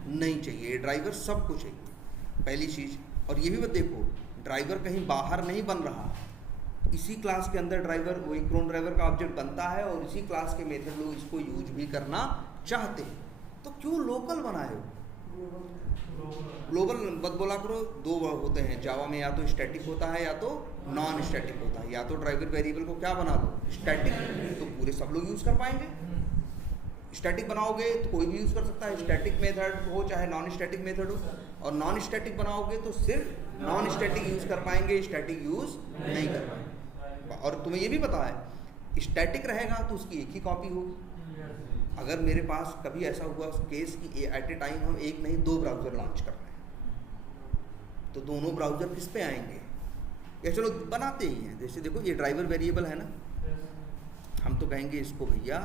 नहीं चाहिए, ड्राइवर सबको चाहिए। पहली चीज़। और ये भी मत देखो, ड्राइवर कहीं बाहर नहीं बन रहा, इसी क्लास के अंदर ड्राइवर, वही क्रोन ड्राइवर का ऑब्जेक्ट बनता है और इसी क्लास के मेथड लोग इसको यूज भी करना चाहते हैं। तो क्यों लोकल बनाए हो? ग्लोबल मत बोला करो। दो होते हैं जावा में, या तो स्टैटिक होता है या तो नॉन स्टैटिक होता है। या तो ड्राइवर वेरिएबल को क्या बना लो, स्टैटिक, तो पूरे सब लोग यूज़ कर पाएंगे। स्टैटिक बनाओगे तो कोई भी यूज़ कर सकता है, स्टैटिक मेथड हो चाहे नॉन स्टैटिक मेथड हो। और नॉन स्टैटिक बनाओगे तो सिर्फ नॉन स्टैटिक यूज़ कर पाएंगे, स्टैटिक यूज़ नहीं कर पाएंगे। और तुम्हें ये भी पता है, स्टैटिक रहेगा तो उसकी एक ही कॉपी होगी। अगर मेरे पास कभी ऐसा हुआ केस कि एट ए टाइम हम एक नहीं 2 ब्राउज़र लॉन्च कर रहे हैं, तो दोनों ब्राउज़र किस पे आएंगे? या चलो बनाते ही हैं। जैसे देखो ये ड्राइवर वेरिएबल है ना, हम तो कहेंगे इसको भैया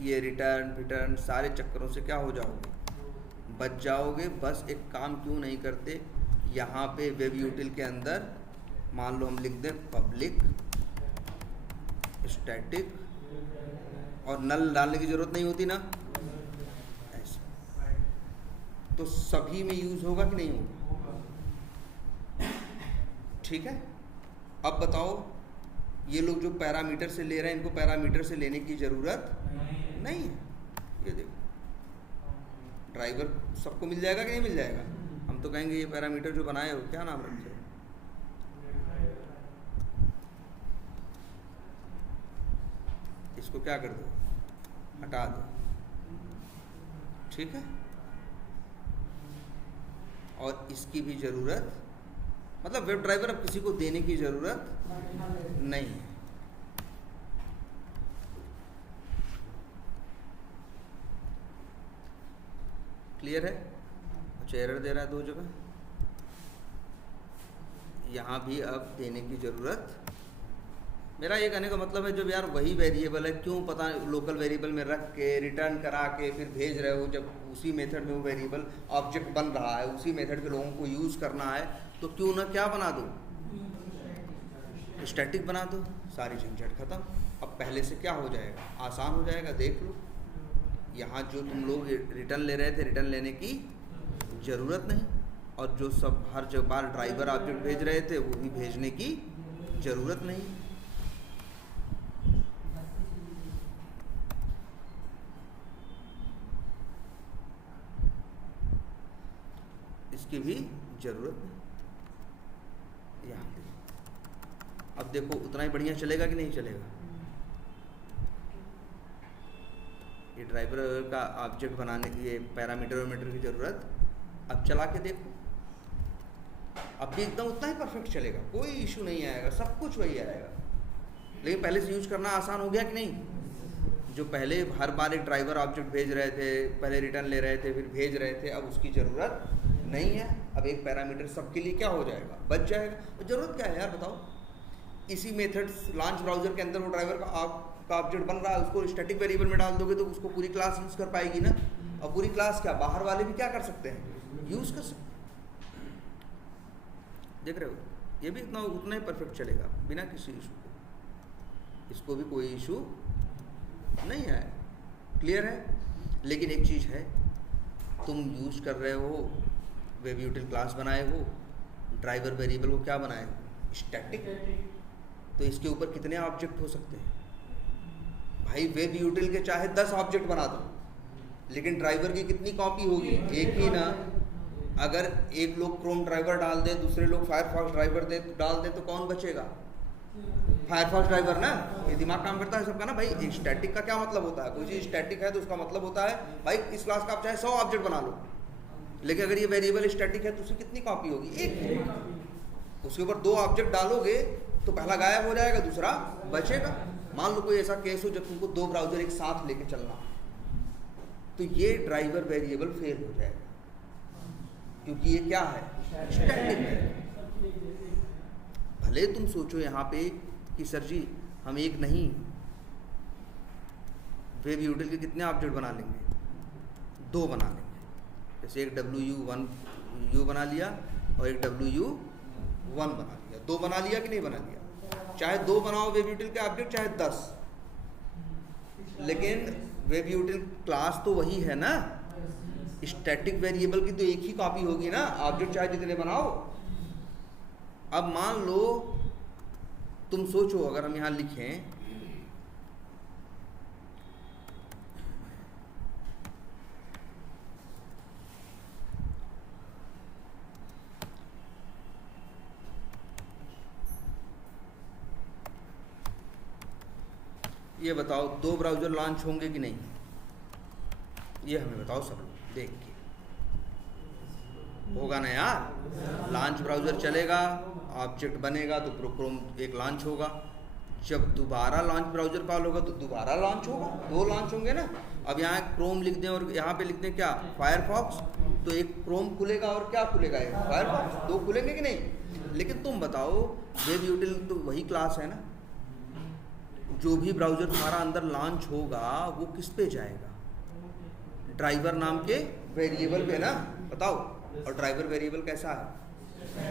ये रिटर्न सारे चक्करों से क्या हो जाओगे, बच जाओगे। बस एक काम क्यों नहीं करते, यहाँ पे वेब यूटिल के अंदर मान लो हम लिख दें पब्लिक स्टैटिक, और नल डालने की ज़रूरत नहीं होती ना, ऐसा तो सभी में यूज़ होगा कि नहीं होगा? ठीक है। अब बताओ, ये लोग जो पैरामीटर से ले रहे हैं, इनको पैरामीटर से लेने की ज़रूरत नहीं है। ये देखो ड्राइवर सबको मिल जाएगा कि नहीं मिल जाएगा? हम तो कहेंगे ये पैरामीटर जो बनाए हो क्या नाम रखे, इसको क्या कर दो, हटा दो। ठीक है। और इसकी भी ज़रूरत, मतलब वेब ड्राइवर अब किसी को देने की ज़रूरत नहीं है। क्लियर है? अच्छा एरर दे रहा है 2 जगह, यहाँ भी अब देने की ज़रूरत। मेरा ये कहने का मतलब है जब यार वही वेरिएबल है, क्यों पता लोकल वेरिएबल में रख के रिटर्न करा के फिर भेज रहे हो, जब उसी मेथड में वो वेरिएबल ऑब्जेक्ट बन रहा है, उसी मेथड के लोगों को यूज़ करना है, तो क्यों ना क्या बना दो, स्टैटिक बना दो, सारी झंझट खत्म। अब पहले से क्या हो जाएगा, आसान हो जाएगा। देख लो यहाँ जो तुम लोग रिटर्न ले रहे थे, रिटर्न लेने की ज़रूरत नहीं, और जो सब हर बार ड्राइवर ऑब्जेक्ट भेज रहे थे वो भी भेजने की ज़रूरत नहीं। इसकी भी ज़रूरत नहीं। यहाँ अब देखो उतना ही बढ़िया चलेगा कि नहीं चलेगा? ये ड्राइवर का ऑब्जेक्ट बनाने की, ये पैरामीटर की ज़रूरत, अब चला के देखो, अब भी एकदम उतना ही परफेक्ट चलेगा, कोई इशू नहीं आएगा, सब कुछ वही आएगा। लेकिन पहले से यूज करना आसान हो गया कि नहीं? जो पहले हर बार एक ड्राइवर ऑब्जेक्ट भेज रहे थे, पहले रिटर्न ले रहे थे, फिर भेज रहे थे, अब उसकी ज़रूरत नहीं है। अब एक पैरामीटर सबके लिए क्या हो जाएगा, बच जाएगा। ज़रूरत क्या है यार बताओ? इसी मेथड लॉन्च ब्राउज़र के अंदर वो ड्राइवर का ऑब्जेक्ट बन रहा है, उसको स्टैटिक वेरिएबल में डाल दोगे तो उसको पूरी क्लास यूज़ कर पाएगी ना। और पूरी क्लास क्या, बाहर वाले भी क्या कर सकते हैं, यूज़ कर सकते हैं। देख रहे हो, ये भी उतना ही परफेक्ट चलेगा बिना किसी इशू के, इसको भी कोई इशू नहीं है। क्लियर है? लेकिन एक चीज़ है, तुम यूज कर रहे हो, वेब यूटिल क्लास बनाए हो, ड्राइवर वेरिएबल को क्या बनाए हो, स्टैटिक, तो इसके ऊपर कितने ऑब्जेक्ट हो सकते हैं भाई? वेब यूटिल के चाहे 10 ऑब्जेक्ट बना दो, लेकिन ड्राइवर की कितनी कॉपी होगी, एक ही ना। अगर एक लोग क्रोम ड्राइवर डाल दे, दूसरे लोग फायरफॉक्स ड्राइवर डाल दे, तो कौन बचेगा? फायरफॉक्स ड्राइवर ना। ये दिमाग काम करता है सबका ना भाई। स्टैटिक का क्या मतलब होता है, कोई चीज़ स्टैटिक है तो उसका मतलब होता है भाई इस क्लास का आप चाहे 100 ऑब्जेक्ट बना लो, लेकिन अगर ये वेरिएबल स्टैटिक है तो उसकी कितनी कॉपी होगी, एक। उसके ऊपर 2 ऑब्जेक्ट डालोगे तो पहला गायब हो जाएगा, दूसरा बचेगा। मान लो कोई ऐसा केस हो जब तुमको 2 ब्राउज़र एक साथ लेके चलना, तो ये ड्राइवर वेरिएबल फेल हो जाएगा, क्योंकि ये क्या है, स्टैटिक है। भले तुम सोचो यहाँ पे कि सर जी हम एक नहीं, वेब यूटिल के कितने ऑब्जेक्ट बना लेंगे, 2 बना लेंगे। जैसे एक WU1 बना लिया और एक WU1 बना लिया, 2 बना लिया कि नहीं बना लिया? चाहे 2 बनाओ वेब यूटिल के ऑब्जेक्ट, चाहे 10, लेकिन वेब यूटिल क्लास तो वही है ना। स्टैटिक वेरिएबल की तो एक ही कॉपी होगी ना, ऑब्जेक्ट चाहे जितने बनाओ। अब मान लो तुम सोचो, अगर हम यहां लिखें ये बताओ 2 ब्राउज़र लॉन्च होंगे कि नहीं, ये हमें बताओ सब लोग देख के। होगा ना यार, लॉन्च ब्राउज़र चलेगा, ऑब्जेक्ट बनेगा तो क्रोम एक लॉन्च होगा, जब दोबारा लॉन्च ब्राउज़र कॉल होगा तो दोबारा लॉन्च होगा, 2 लॉन्च होंगे ना। अब यहाँ क्रोम लिख दें और यहाँ पे लिख दें क्या, फायरफॉक्स, तो एक क्रोम खुलेगा और क्या खुलेगा, एक फायरफॉक्स, 2 खुलेंगे कि नहीं। लेकिन तुम बताओ वेब यूटिल तो वही क्लास है ना, जो भी ब्राउज़र तुम्हारा अंदर लॉन्च होगा वो किस पे जाएगा, ड्राइवर नाम के वेरिएबल पे ना, बताओ। और ड्राइवर वेरिएबल कैसा है,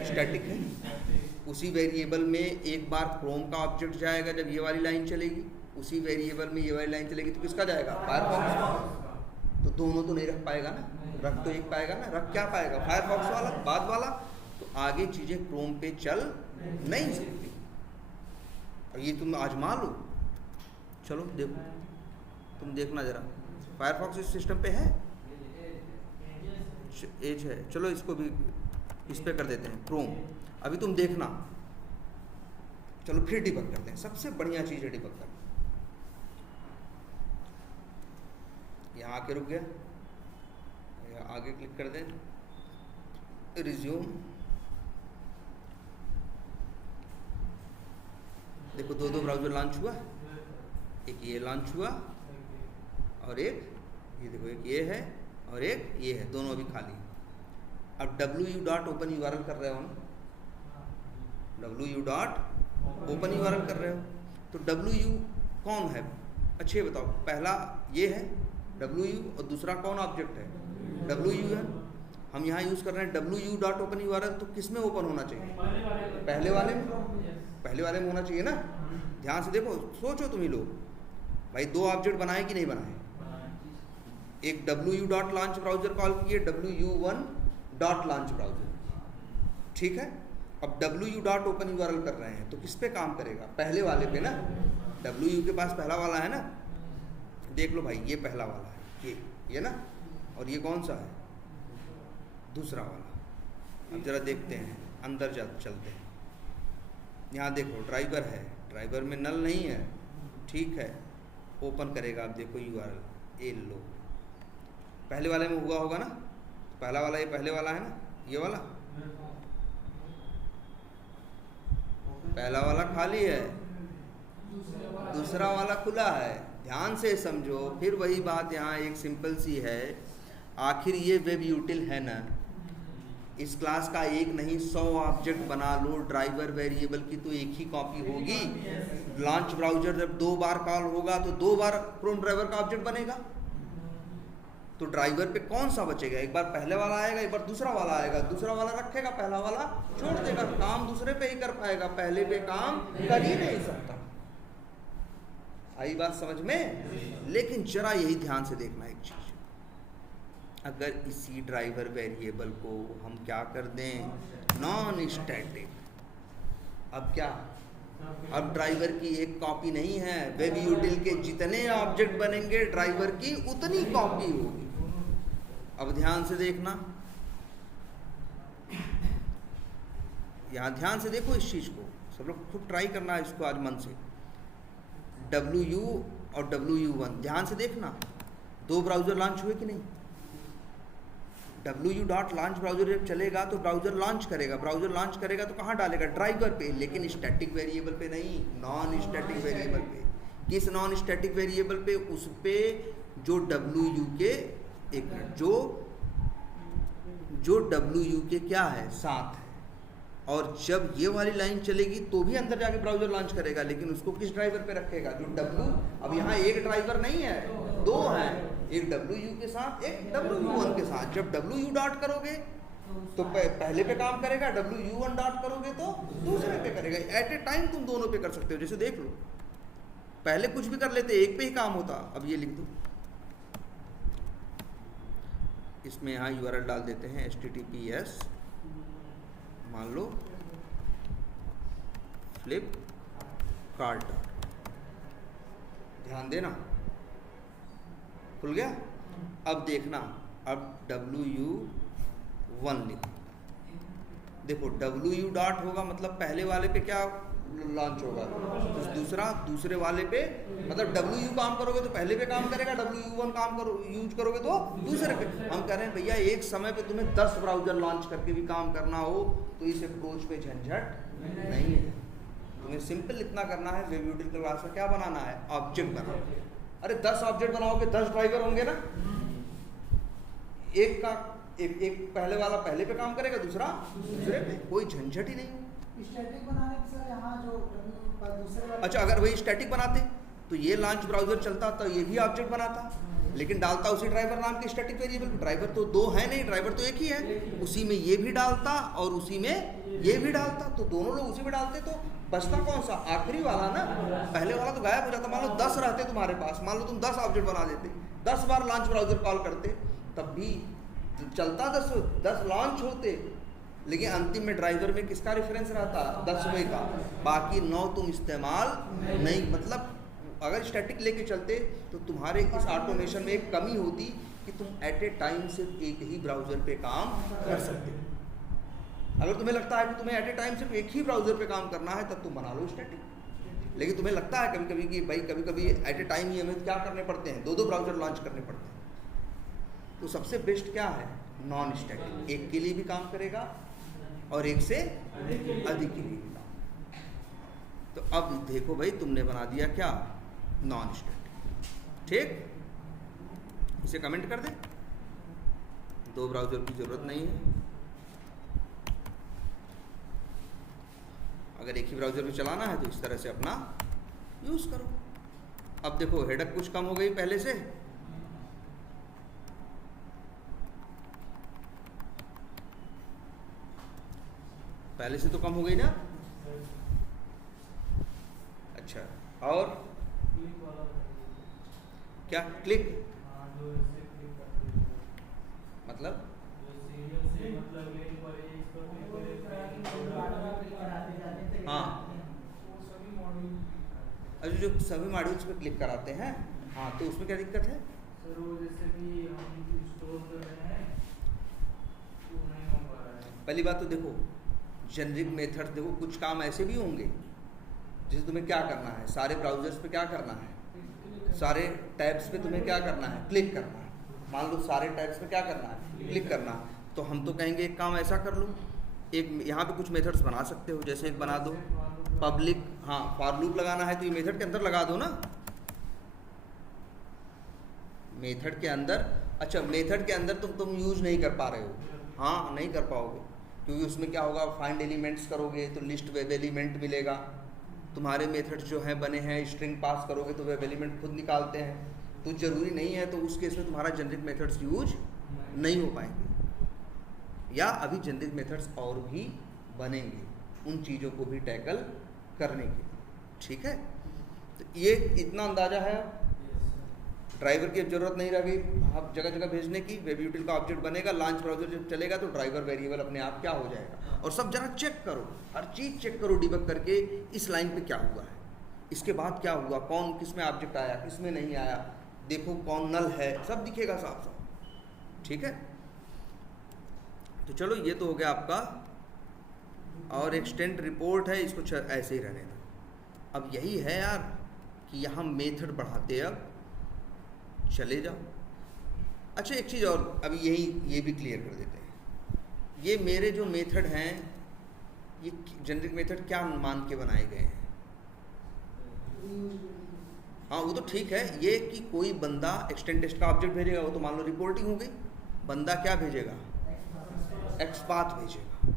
स्टैटिक है। उसी वेरिएबल में एक बार क्रोम का ऑब्जेक्ट जाएगा जब ये वाली लाइन चलेगी, उसी वेरिएबल में ये वाली लाइन चलेगी तो किसका जाएगा, फायरफॉक्स। तो दोनों तो नहीं रख पाएगा ना, रख तो एक पाएगा ना, रख क्या पाएगा, फायरफॉक्स वाला, बाद वाला। तो आगे चीज़ें क्रोम पे चल नहीं सकती। और ये तुम आजमा लो, चलो देखो, तुम देखना ज़रा, फायरफॉक्स इस सिस्टम पे है, एज है, चलो इसको भी इस पे कर देते हैं क्रोम। अभी तुम देखना, चलो फिर डिबग करते हैं, सबसे बढ़िया चीज़ है डिबग करना। यहाँ आके रुक गया, आगे क्लिक कर दें, रिज्यूम, देखो 2 ब्राउज़र लॉन्च हुआ, एक ये लॉन्च हुआ और एक ये देखो, एक ये है और एक ये है, दोनों अभी खाली। अब wu.openurl कर रहे हो ना, wu.openurl कर रहे हो, तो wu कौन है, अच्छे बताओ। पहला ये है wu और दूसरा कौन ऑब्जेक्ट है, wu है। हम यहाँ यूज़ कर रहे हैं wu.openurl, तो किस में ओपन होना चाहिए, पहले वाले में, पहले वाले में होना चाहिए ना। ध्यान से देखो, सोचो तुम ही लोग भाई, 2 ऑब्जेक्ट बनाए कि नहीं बनाए, एक wu.launch ब्राउज़र कॉल किए, wu1.launch ब्राउज़र, ठीक है। अब wu.openurl कर रहे हैं तो किस पे काम करेगा, पहले वाले पे ना, wu के पास पहला वाला है ना, देख लो भाई, ये पहला वाला है, ये ना, और ये कौन सा है, दूसरा वाला। अब जरा देखते हैं, अंदर चलते हैं, यहाँ देखो ड्राइवर है, ड्राइवर में नल नहीं है, ठीक है, ओपन करेगा। अब देखो URL, ये लो, पहले वाले में हुआ होगा ना, पहला वाला, ये पहले वाला है ना, ये वाला, पहला वाला खाली है, दूसरा वाला खुला है। ध्यान से समझो, फिर वही बात यहाँ एक सिंपल सी है, आखिर ये वेब यूटिल है ना, इस क्लास का एक नहीं 100 ऑब्जेक्ट बना लो, ड्राइवर वेरिएबल की तो एक ही कॉपी होगी। लॉन्च ब्राउज़र जब 2 बार कॉल होगा तो 2 बार क्रोम ड्राइवर का ऑब्जेक्ट बनेगा, तो ड्राइवर पे कौन सा बचेगा, एक बार पहले वाला आएगा, एक बार दूसरा वाला आएगा, दूसरा वाला रखेगा, पहला वाला छोड़ देगा, काम दूसरे पे ही कर पाएगा, पहले पे काम कर ही नहीं सकता। आई बात समझ में। लेकिन जरा यही ध्यान से देखना एक चीज, अगर इसी ड्राइवर वेरिएबल को हम क्या कर दें, नॉन स्टैटिक, अब क्या, अब ड्राइवर की एक कॉपी नहीं है, वेब यूटिल के जितने ऑब्जेक्ट बनेंगे ड्राइवर की उतनी कॉपी होगी। अब ध्यान से देखना, यहाँ ध्यान से देखो इस चीज को, सब लोग खूब ट्राई करना है इसको आज मन से। WU और WU1 ध्यान से देखना, 2 ब्राउज़र लॉन्च हुए कि नहीं। wu.launch ब्राउज़र जब चलेगा तो ब्राउज़र लॉन्च करेगा, ब्राउज़र लॉन्च करेगा तो कहाँ डालेगा, ड्राइवर पे, लेकिन स्टैटिक वेरिएबल पे नहीं, नॉन स्टैटिक वेरिएबल पे। किस नॉन स्टैटिक वेरिएबल पे, उस पे जो WU के, एक मिनट, जो WU के क्या है, साथ है। और जब ये वाली लाइन चलेगी तो भी अंदर जाके ब्राउज़र लॉन्च करेगा, लेकिन उसको किस ड्राइवर पे रखेगा, जो W, अब यहाँ एक ड्राइवर नहीं है, 2 हैं, एक WU के साथ, एक WU1 के साथ। जब WU डॉट करोगे तो पहले पे काम करेगा, WU1 डॉट करोगे तो दूसरे पे करेगा। एट ए टाइम तुम दोनों पे कर सकते हो। जैसे देख लो, पहले कुछ भी कर लेते, एक पे ही काम होता, अब ये लिख दो, इसमें यहाँ URL डाल देते हैं https मान लो फ्लिपकार्ट। ध्यान देना, खुल गया। अब देखना, अब WU1 लिखो। देखो WU डॉट होगा मतलब पहले वाले पे क्या लॉन्च होगा, तो दूसरे वाले पे मतलब WU काम करोगे तो पहले पे काम करेगा, WU1 काम करो यूज करोगे तो दूसरे पे। हम कह रहे हैं भैया एक समय पे तुम्हें 10 ब्राउजर लॉन्च करके भी काम करना हो तो इस अप्रोच पे झंझट नहीं है। तुम्हें सिंपल इतना करना है, वेब यूटिलिटी क्लास में क्या बनाना है, ऑब्जेक्ट बनाना। अरे 10 ऑब्जेक्ट बनाओगे 10 ड्राइवर होंगे ना, एक पहले वाला पहले पे काम करेगा, दूसरा दूसरे पे, कोई झंझट ही नहीं हो। स्टैटिक बनाने के सर यहाँ जो दूसरे वाले, अच्छा अगर वही स्टैटिक बनाते तो ये लॉन्च ब्राउजर चलता तो ये भी ऑब्जेक्ट बनाता, लेकिन डालता उसी ड्राइवर नाम के स्टैटिक वेरिएबल। ड्राइवर तो 2 है नहीं, ड्राइवर तो एक ही है, उसी में ये भी डालता और उसी में ये भी डालता, तो दोनों लोग उसी में डालते तो बचता कौन सा, आखिरी वाला ना। पहले वाला तो गायब हो जाता। मान लो 10 रहते तुम्हारे पास, मान लो तुम 10 ऑब्जेक्ट बना देते, 10 बार लॉन्च ब्राउजर कॉल करते, तब भी चलता 10 लॉन्च होते, लेकिन अंतिम में ड्राइवर में किसका रेफरेंस रहता, 10वें का, बाकी 9 तुम इस्तेमाल नहीं। मतलब अगर स्टैटिक लेके चलते तो तुम्हारे इस ऑटोमेशन में एक कमी होती कि तुम एट ए टाइम सिर्फ एक ही ब्राउजर पे काम कर सकते। अगर तुम्हें लगता है कि तुम्हें एट ए टाइम सिर्फ एक ही ब्राउजर पे काम करना है तब तुम बना लो स्टैटिक। लेकिन तुम्हें लगता है कभी कभी कि भाई कभी कभी एट ए टाइम ही हमें क्या करने पड़ते हैं, 2 ब्राउजर लॉन्च करने पड़ते हैं, तो सबसे बेस्ट क्या है, नॉन स्टैटिक। एक के लिए भी काम करेगा और एक से अधिक के लिए भी काम। तो अब देखो भाई तुमने बना दिया क्या, नॉन स्टैटिक। ठीक, इसे कमेंट कर दे, 2 ब्राउजर की जरूरत नहीं है। अगर एक ही ब्राउजर में चलाना है तो इस तरह से अपना यूज करो। अब देखो हेडक कुछ कम हो गई पहले से, तो कम हो गई ना। अच्छा, और क्या क्लिक, मतलब हाँ, अरे जो सभी मॉड्यूल्स पे क्लिक कराते हैं, हाँ, तो उसमें क्या दिक्कत है सर? वो जैसे कि हम स्टोर कर रहे हैं तो नहीं हो पा रहा है। पहली बात तो देखो जेनरिक मेथड, देखो कुछ काम ऐसे भी होंगे जैसे तुम्हें क्या करना है, सारे ब्राउजर्स पे क्या करना है, सारे टैब्स पे तुम्हें क्या करना है, क्लिक करना है। मान लो सारे टैब्स पे क्या करना है, क्लिक करना है, तो हम तो कहेंगे एक काम ऐसा कर लो, एक यहाँ पे कुछ मेथड्स बना सकते हो, जैसे एक बना दो पब्लिक, हाँ फॉर लूप लगाना है तो ये मेथड के अंदर लगा दो ना, मेथड के अंदर। अच्छा मेथड के अंदर तुम यूज नहीं कर पा रहे हो, हाँ नहीं कर पाओगे, क्योंकि उसमें क्या होगा, फाइंड एलिमेंट्स करोगे तो लिस्ट वेब एलिमेंट मिलेगा। तुम्हारे मेथड जो हैं बने हैं, स्ट्रिंग पास करोगे तो वेब एलिमेंट खुद निकालते हैं, तो ज़रूरी नहीं है, तो उस केस में तुम्हारा जेनरिक मेथड्स यूज नहीं हो पाएंगे, या अभी जेनरिक मेथड्स और भी बनेंगे उन चीज़ों को भी टैकल करने के लिए। ठीक है, तो ये इतना अंदाज़ा है। ड्राइवर की अब जरूरत नहीं रह गई अब जगह जगह भेजने की, वेब यूटिल का ऑब्जेक्ट बनेगा, लॉन्च ब्राउजर जब चलेगा तो ड्राइवर वेरिएबल अपने आप क्या हो जाएगा। और सब जरा चेक करो, हर चीज़ चेक करो डिबग करके, इस लाइन पे क्या हुआ है, इसके बाद क्या हुआ, कौन किस में ऑब्जेक्ट आया, किस में नहीं आया, देखो कौन नल है, सब दिखेगा साफ साफ। ठीक है, तो चलो ये तो हो गया आपका, और एक्सटेंड रिपोर्ट है, इसको ऐसे ही रहने दो। अब यही है यार कि यहाँ मेथड बढ़ाते अब चले जाओ। अच्छा एक चीज़ और अभी ये भी क्लियर कर देते हैं, ये मेरे जो मेथड हैं ये जेनरिक मेथड क्या मान के बनाए गए हैं। हाँ वो तो ठीक है, ये कि कोई बंदा एक्सटेंड टेस्ट का ऑब्जेक्ट भेजेगा, वो तो मान लो रिपोर्टिंग हो गई, बंदा क्या भेजेगा, एक्सपाथ भेजेगा,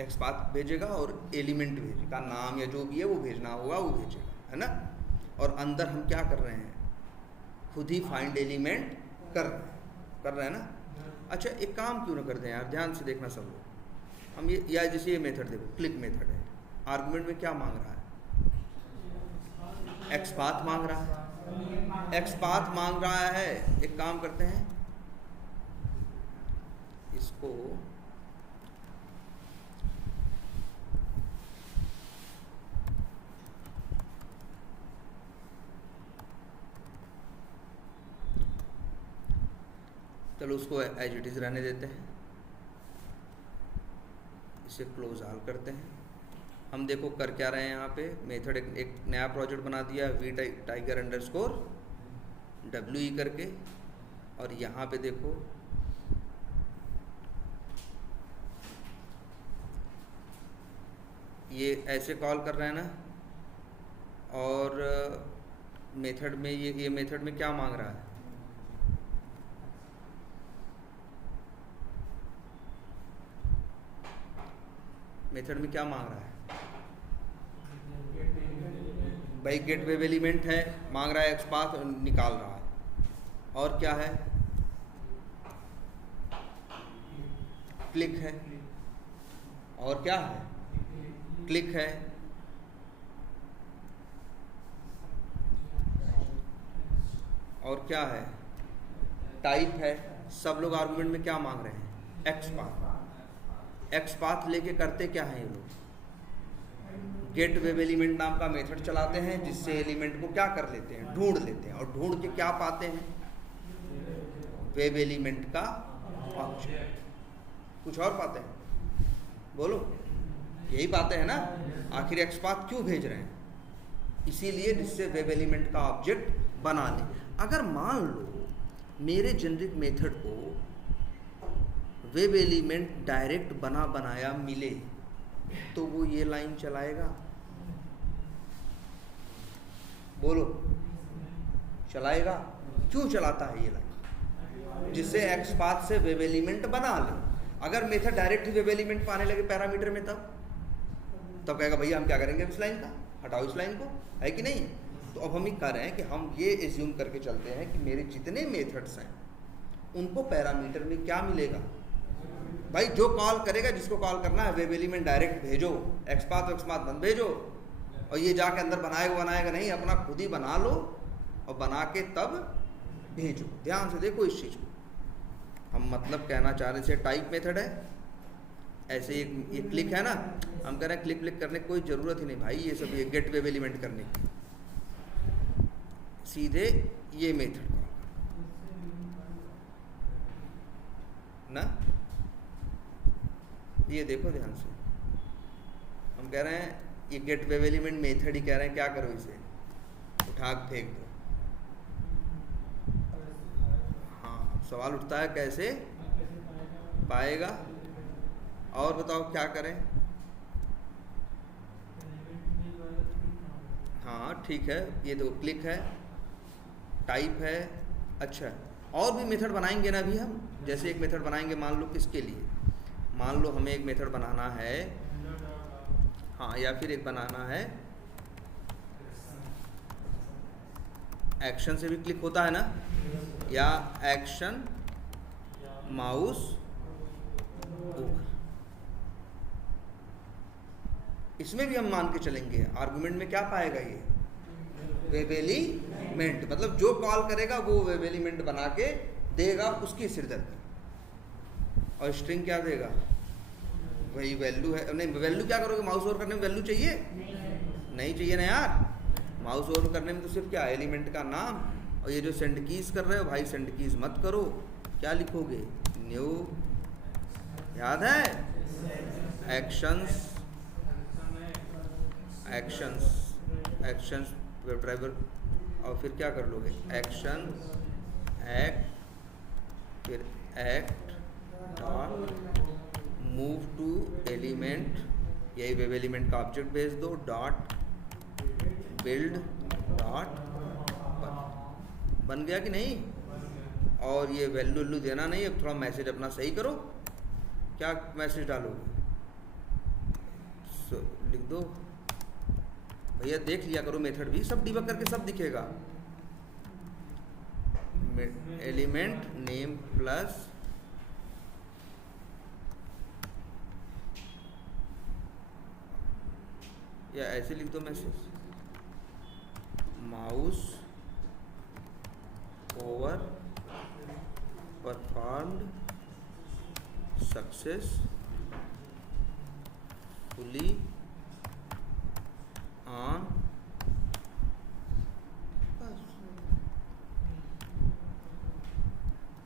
एक्सपाथ भेजेगा और एलिमेंट भेजेगा, नाम या जो भी है वो भेजना होगा वो भेजेगा, है ना। और अंदर हम क्या कर रहे हैं, खुद ही फाइंड एलिमेंट कर रहे हैं ना। अच्छा एक काम क्यों ना कर दें यार, ध्यान से देखना सब लोग, हम ये या जैसे ये मेथड देखो, क्लिक मेथड है, आर्गुमेंट में क्या मांग रहा है, एक्सपाथ मांग रहा है, एक्सपाथ मांग रहा है। एक काम करते हैं, इसको चलो उसको एज इट इज़ रहने देते हैं, इसे क्लोज ऑल करते हैं। हम देखो कर क्या रहे हैं यहाँ पे, मेथड एक नया प्रोजेक्ट बना दिया वी टाइगर अंडरस्कोर WE करके, और यहाँ पे देखो ये ऐसे कॉल कर रहे हैं ना, और मेथड में ये मेथड में क्या मांग रहा है, मेथड में क्या मांग रहा है भाई, गेट वेब एलिमेंट है, मांग रहा है XPath, निकाल रहा है। और क्या है, क्लिक है, और क्या है, क्लिक है, और क्या है, टाइप है। सब लोग आर्गुमेंट में क्या मांग रहे हैं, XPath लेके करते क्या है ये लोग, गेट वेब एलिमेंट नाम का मेथड चलाते हैं, जिससे एलिमेंट को क्या कर लेते हैं, ढूंढ लेते हैं, और ढूंढ के क्या पाते हैं, वेब एलिमेंट का ऑब्जेक्ट। कुछ और पाते हैं, बोलो, यही पाते हैं ना। आखिर XPath क्यों भेज रहे हैं, इसीलिए जिससे वेब एलिमेंट का ऑब्जेक्ट बना ले। अगर मान लो मेरे जेनरिक मेथड को वेब एलिमेंट डायरेक्ट बना बनाया मिले, तो वो ये लाइन चलाएगा, बोलो चलाएगा। क्यों चलाता है ये लाइन, जिससे XPath से वेब एलिमेंट बना ले। अगर मेथड डायरेक्ट ही वेब एलिमेंट पाने लगे पैरामीटर में, तब कहेगा भैया हम क्या करेंगे इस लाइन का, हटाओ इस लाइन को, है कि नहीं। तो अब हम ये कर रहे हैं कि हम ये एज्यूम करके चलते हैं कि मेरे जितने मेथड्स हैं उनको पैरामीटर में क्या मिलेगा, भाई जो कॉल करेगा, जिसको कॉल करना है, वेब एलिमेंट डायरेक्ट भेजो, XPath मत भेजो, और ये जाके अंदर बनाएगा नहीं, अपना खुद ही बना लो और बना के तब भेजो। ध्यान से देखो इस चीज़ को, हम मतलब कहना चाह रहे थे टाइप मेथड है, ऐसे ये क्लिक है ना, हम कह रहे हैं क्लिक करने की कोई ज़रूरत ही नहीं भाई, ये सब ये गेट वेब एलिमेंट करने की, सीधे ये मेथड ना। ये देखो ध्यान से, हम कह रहे हैं ये गेट वेब एलिमेंट मेथड ही कह रहे हैं क्या करो, इसे उठा के फेंक दो। हाँ, सवाल उठता है कैसे पाएगा, और बताओ क्या करें। हाँ ठीक है, ये तो क्लिक है, टाइप है। अच्छा, और भी मेथड बनाएंगे ना अभी हम, जैसे एक मेथड बनाएंगे, मान लो किसके लिए, मान लो हमें एक मेथड बनाना है, हाँ, या फिर एक बनाना है एक्शन से भी क्लिक होता है ना, या एक्शन माउस ओवर, इसमें भी हम मान के चलेंगे आर्गुमेंट में क्या पाएगा, ये वेब एलिमेंट, मतलब जो कॉल करेगा वो वेब एलिमेंट बना के देगा, उसकी सिरदर्दी। और स्ट्रिंग क्या देगा, वही वैल्यू है। नहीं, वैल्यू क्या करोगे, माउस ओवर करने में वैल्यू चाहिए, नहीं चाहिए ना यार। माउस ओवर करने में तो सिर्फ क्या, एलिमेंट का नाम। और ये जो सेंड कीज कर रहे हो भाई, सेंड कीज मत करो, क्या लिखोगे, न्यू, याद है, एक्शंस वेब ड्राइवर, और फिर क्या कर लोगे, एक्शन एक्ट, फिर act dot move to element, यही वेब एलिमेंट का ऑब्जेक्ट भेज दो, डॉट बिल्ड डॉट बन गया कि नहीं। और ये वैल्यू देना नहीं, अब थोड़ा मैसेज अपना सही करो, क्या मैसेज डालोगे, लिख दो भैया, देख लिया करो मेथड भी, सब डिबग करके सब दिखेगा, एलिमेंट नेम प्लस या ऐसे लिख दो message, mouse over performed successfully on,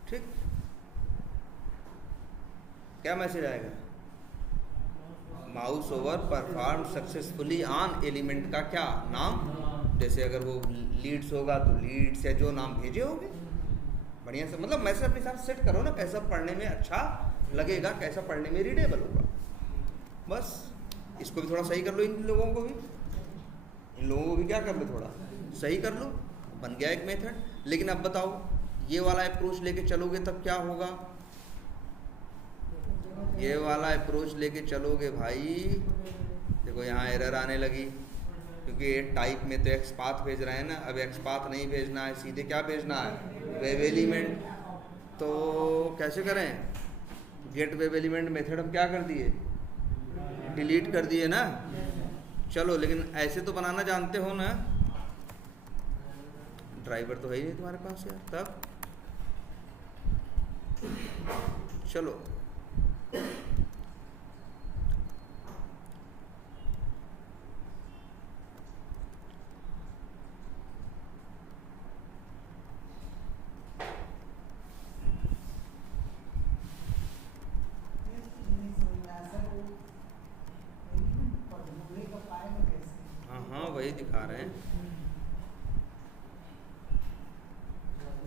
ठीक। क्या मैसेज आएगा? Mouse over perform successfully on element का क्या नाम, जैसे अगर वो लीड्स होगा तो लीड्स या जो नाम भेजे होंगे। बढ़िया से मतलब मैसेज अपने साथ सेट करो ना, कैसा पढ़ने में अच्छा लगेगा, कैसा पढ़ने में रीडेबल होगा। बस इसको भी थोड़ा सही कर लो, इन लोगों को भी, इन लोगों को भी क्या कर लो, थोड़ा सही कर लो, बन गया एक मेथड। लेकिन अब बताओ ये वाला अप्रोच लेके चलोगे तब क्या होगा? ये वाला अप्रोच लेके चलोगे भाई, देखो यहाँ एरर आने लगी, क्योंकि ये टाइप में तो एक्सपाथ भेज रहे हैं ना। अब एक्सपाथ नहीं भेजना है, सीधे क्या भेजना है? Web element. तो कैसे करें? गेट वेब एलिमेंट मेथड हम क्या कर दिए? डिलीट कर दिए ना। चलो लेकिन ऐसे तो बनाना जानते हो ना? ड्राइवर तो है ही नहीं तुम्हारे पास यार। तब चलो हाँ वही दिखा रहे हैं।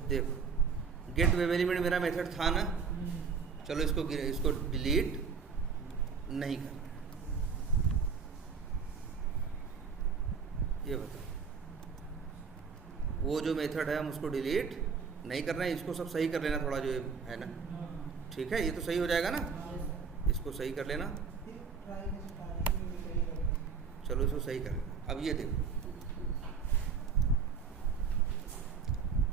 देखो गेट वेब एलिमेंट मेरा मेथड था ना, चलो इसको डिलीट नहीं करना। ये बताओ, वो जो मेथड है हम उसको डिलीट नहीं करना है, इसको सब सही कर लेना थोड़ा जो है ना। ठीक है, ये तो सही हो जाएगा ना, इसको सही कर लेना। चलो इसको सही कर लेना। अब ये देखो,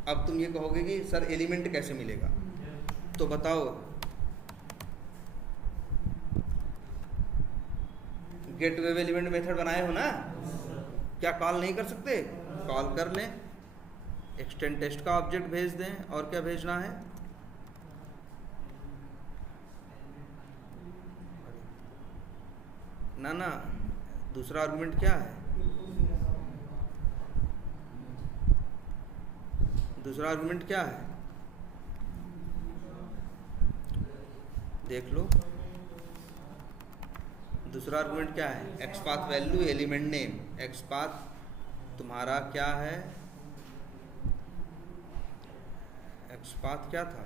अब तुम ये कहोगे कि सर एलिमेंट कैसे मिलेगा, तो बताओ गेट वेब एलिमेंट मेथड बनाए हो ना, क्या कॉल नहीं कर सकते? कॉल कर लें, एक्सटेंड टेस्ट का ऑब्जेक्ट भेज दें, और क्या भेजना है? ना दूसरा आर्गुमेंट क्या है? दूसरा आर्गुमेंट क्या है? देख लो, दूसरा आर्गुमेंट क्या है? XPath value element name. XPath तुम्हारा क्या है? एक्सपाथ क्या था?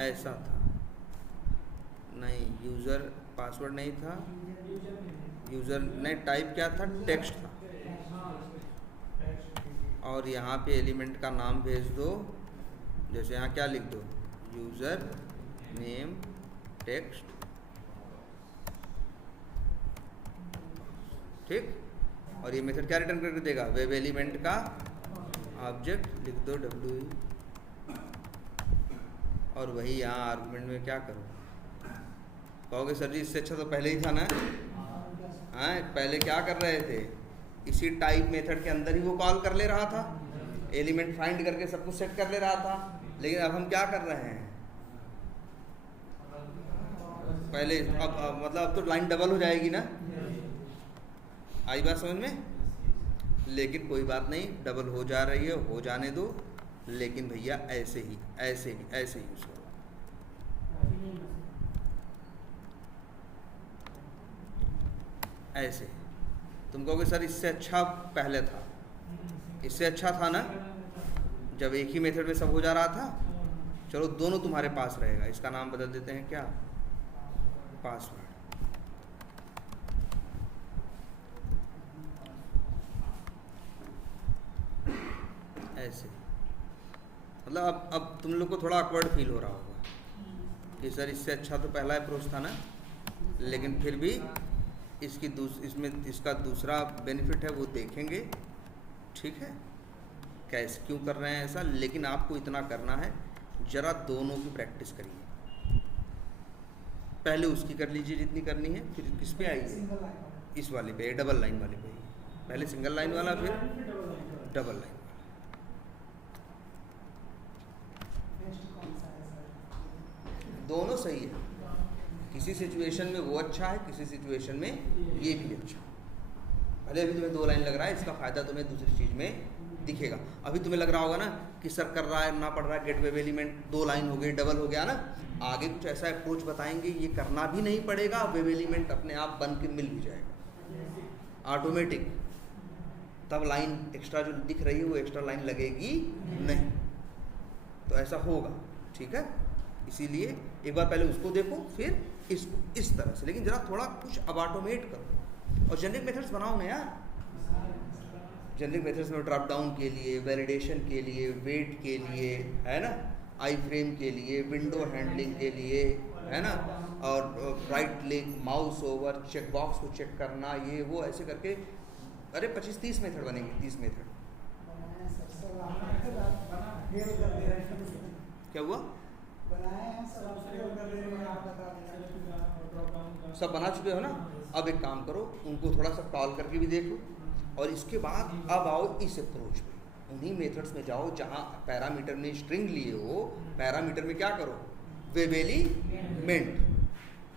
ऐसा था नहीं, यूज़र पासवर्ड नहीं था, यूज़र ने टाइप क्या था? टेक्स्ट था। और यहाँ पे एलिमेंट का नाम भेज दो, जैसे यहाँ क्या लिख दो? User name text. ठीक, और ये मेथड क्या रिटर्न करके देगा? वेब एलिमेंट का ऑब्जेक्ट लिख दो WE, और वही यहाँ आर्गुमेंट में क्या करो? कहोगे सर जी इससे अच्छा तो पहले ही था ना। हाँ, पहले क्या कर रहे थे? इसी टाइप मेथड के अंदर ही वो कॉल कर ले रहा था, एलिमेंट फाइंड करके सब कुछ सेट कर ले रहा था। लेकिन अब हम क्या कर रहे हैं? पहले अब मतलब अब तो लाइन डबल हो जाएगी ना। आई बात समझ में? लेकिन कोई बात नहीं, डबल हो जा रही है, हो जाने दो। लेकिन भैया ऐसे ही यूज करो। ऐसे तुम कहोगे सर इससे अच्छा पहले था। इससे अच्छा था ना, जब एक ही मेथड में सब हो जा रहा था। चलो दोनों तुम्हारे पास रहेगा, इसका नाम बदल देते हैं क्या? पासवर्ड। ऐसे मतलब अब तुम लोग को थोड़ा ऑकवर्ड फील हो रहा होगा कि सर इससे अच्छा तो पहला अप्रोच था ना। लेकिन फिर भी इसमें इसका दूसरा बेनिफिट है, वो देखेंगे। ठीक है, कैसे क्यों कर रहे हैं ऐसा। लेकिन आपको इतना करना है, जरा दोनों की प्रैक्टिस करिए। पहले उसकी कर लीजिए जितनी करनी है, फिर किस पे आइए? इस वाले पे, डबल लाइन वाले पे। पहले सिंगल लाइन वाला, फिर डबल लाइन वाला। दोनों सही है, किसी सिचुएशन में वो अच्छा है, किसी सिचुएशन में ये भी अच्छा है। भले अभी तुम्हें 2 लाइन लग रहा है, इसका फ़ायदा तुम्हें दूसरी चीज़ में दिखेगा। अभी तुम्हें लग रहा होगा ना कि सर कर रहा है ना पढ़ रहा है, गेट वेब एलिमेंट 2 लाइन हो गई, डबल हो गया ना। आगे कुछ ऐसा अप्रोच बताएंगे, ये करना भी नहीं पड़ेगा, वेब एलिमेंट अपने आप बन के मिल भी जाएगा ऑटोमेटिक। तब लाइन एक्स्ट्रा जो दिख रही है वो एक्स्ट्रा लाइन लगेगी नहीं, तो ऐसा होगा, ठीक है। इसीलिए एक बार पहले उसको देखो, फिर इसको इस तरह से, लेकिन ज़रा थोड़ा कुछ अब ऑटोमेट करो और जेनरिक मेथड्स बनाओ ना यार। जेनरिक मेथड्स में ड्रॉप डाउन के लिए, वैलिडेशन के लिए, वेट के लिए, है ना, आई फ्रेम के लिए, विंडो हैंडलिंग के लिए, है ना, और right click, mouse over, check box को चेक करना, ये वो ऐसे करके अरे 25-30 मेथड बनेंगे, 30 मेथड। क्या हुआ? सब बना चुके हो ना। अब एक काम करो, उनको थोड़ा सा कॉल करके भी देखो, और इसके बाद अब आओ इस अप्रोच में, उन्हीं मेथड्स में जाओ जहाँ पैरामीटर में स्ट्रिंग लिए हो। पैरामीटर में क्या करो, वेब एलिमेंट,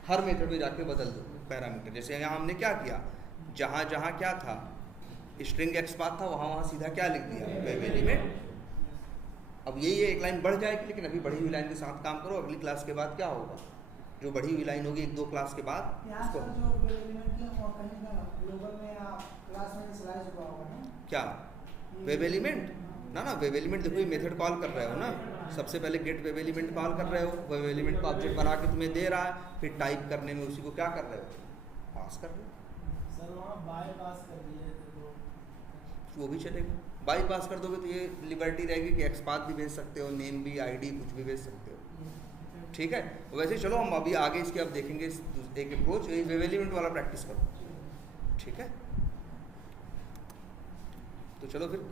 हर मेथड में जाके बदल दो पैरामीटर। जैसे यहाँ हमने क्या किया, जहाँ जहाँ क्या था स्ट्रिंग एक्स पाथ था, वहाँ वहाँ सीधा क्या लिख दिया, वेब एलिमेंट। अब यही एक लाइन बढ़ जाएगी, लेकिन अभी बढ़ी हुई लाइन के साथ काम करो। अगली क्लास के बाद क्या होगा, जो बढ़ी हुई लाइन होगी 1-2 क्लास के बाद उसको क्या वेब एलिमेंट ना वेब एलिमेंट। देखो ये मेथड कॉल कर रहे हो ना, सबसे पहले गेट वेब एलिमेंट कॉल कर रहे हो, वेब एलिमेंट का ऑब्जेक्ट बना के तुम्हें दे रहा है, फिर टाइप करने में उसी को क्या कर रहे हो, पास कर रहे हो। सर वहाँ बाय पास कर दिए तो वो भी चलेगा। बाई पास कर दोगे तो ये लिबर्टी रहेगी कि एक्सपाथ भी भेज सकते हो, नेम भी, आईडी कुछ भी भेज सकते हो, ठीक है। वैसे चलो हम अभी आगे इसके अब देखेंगे एक अप्रोच, ये वेब एलिमेंट वाला प्रैक्टिस करो, ठीक है। तो चलो फिर कल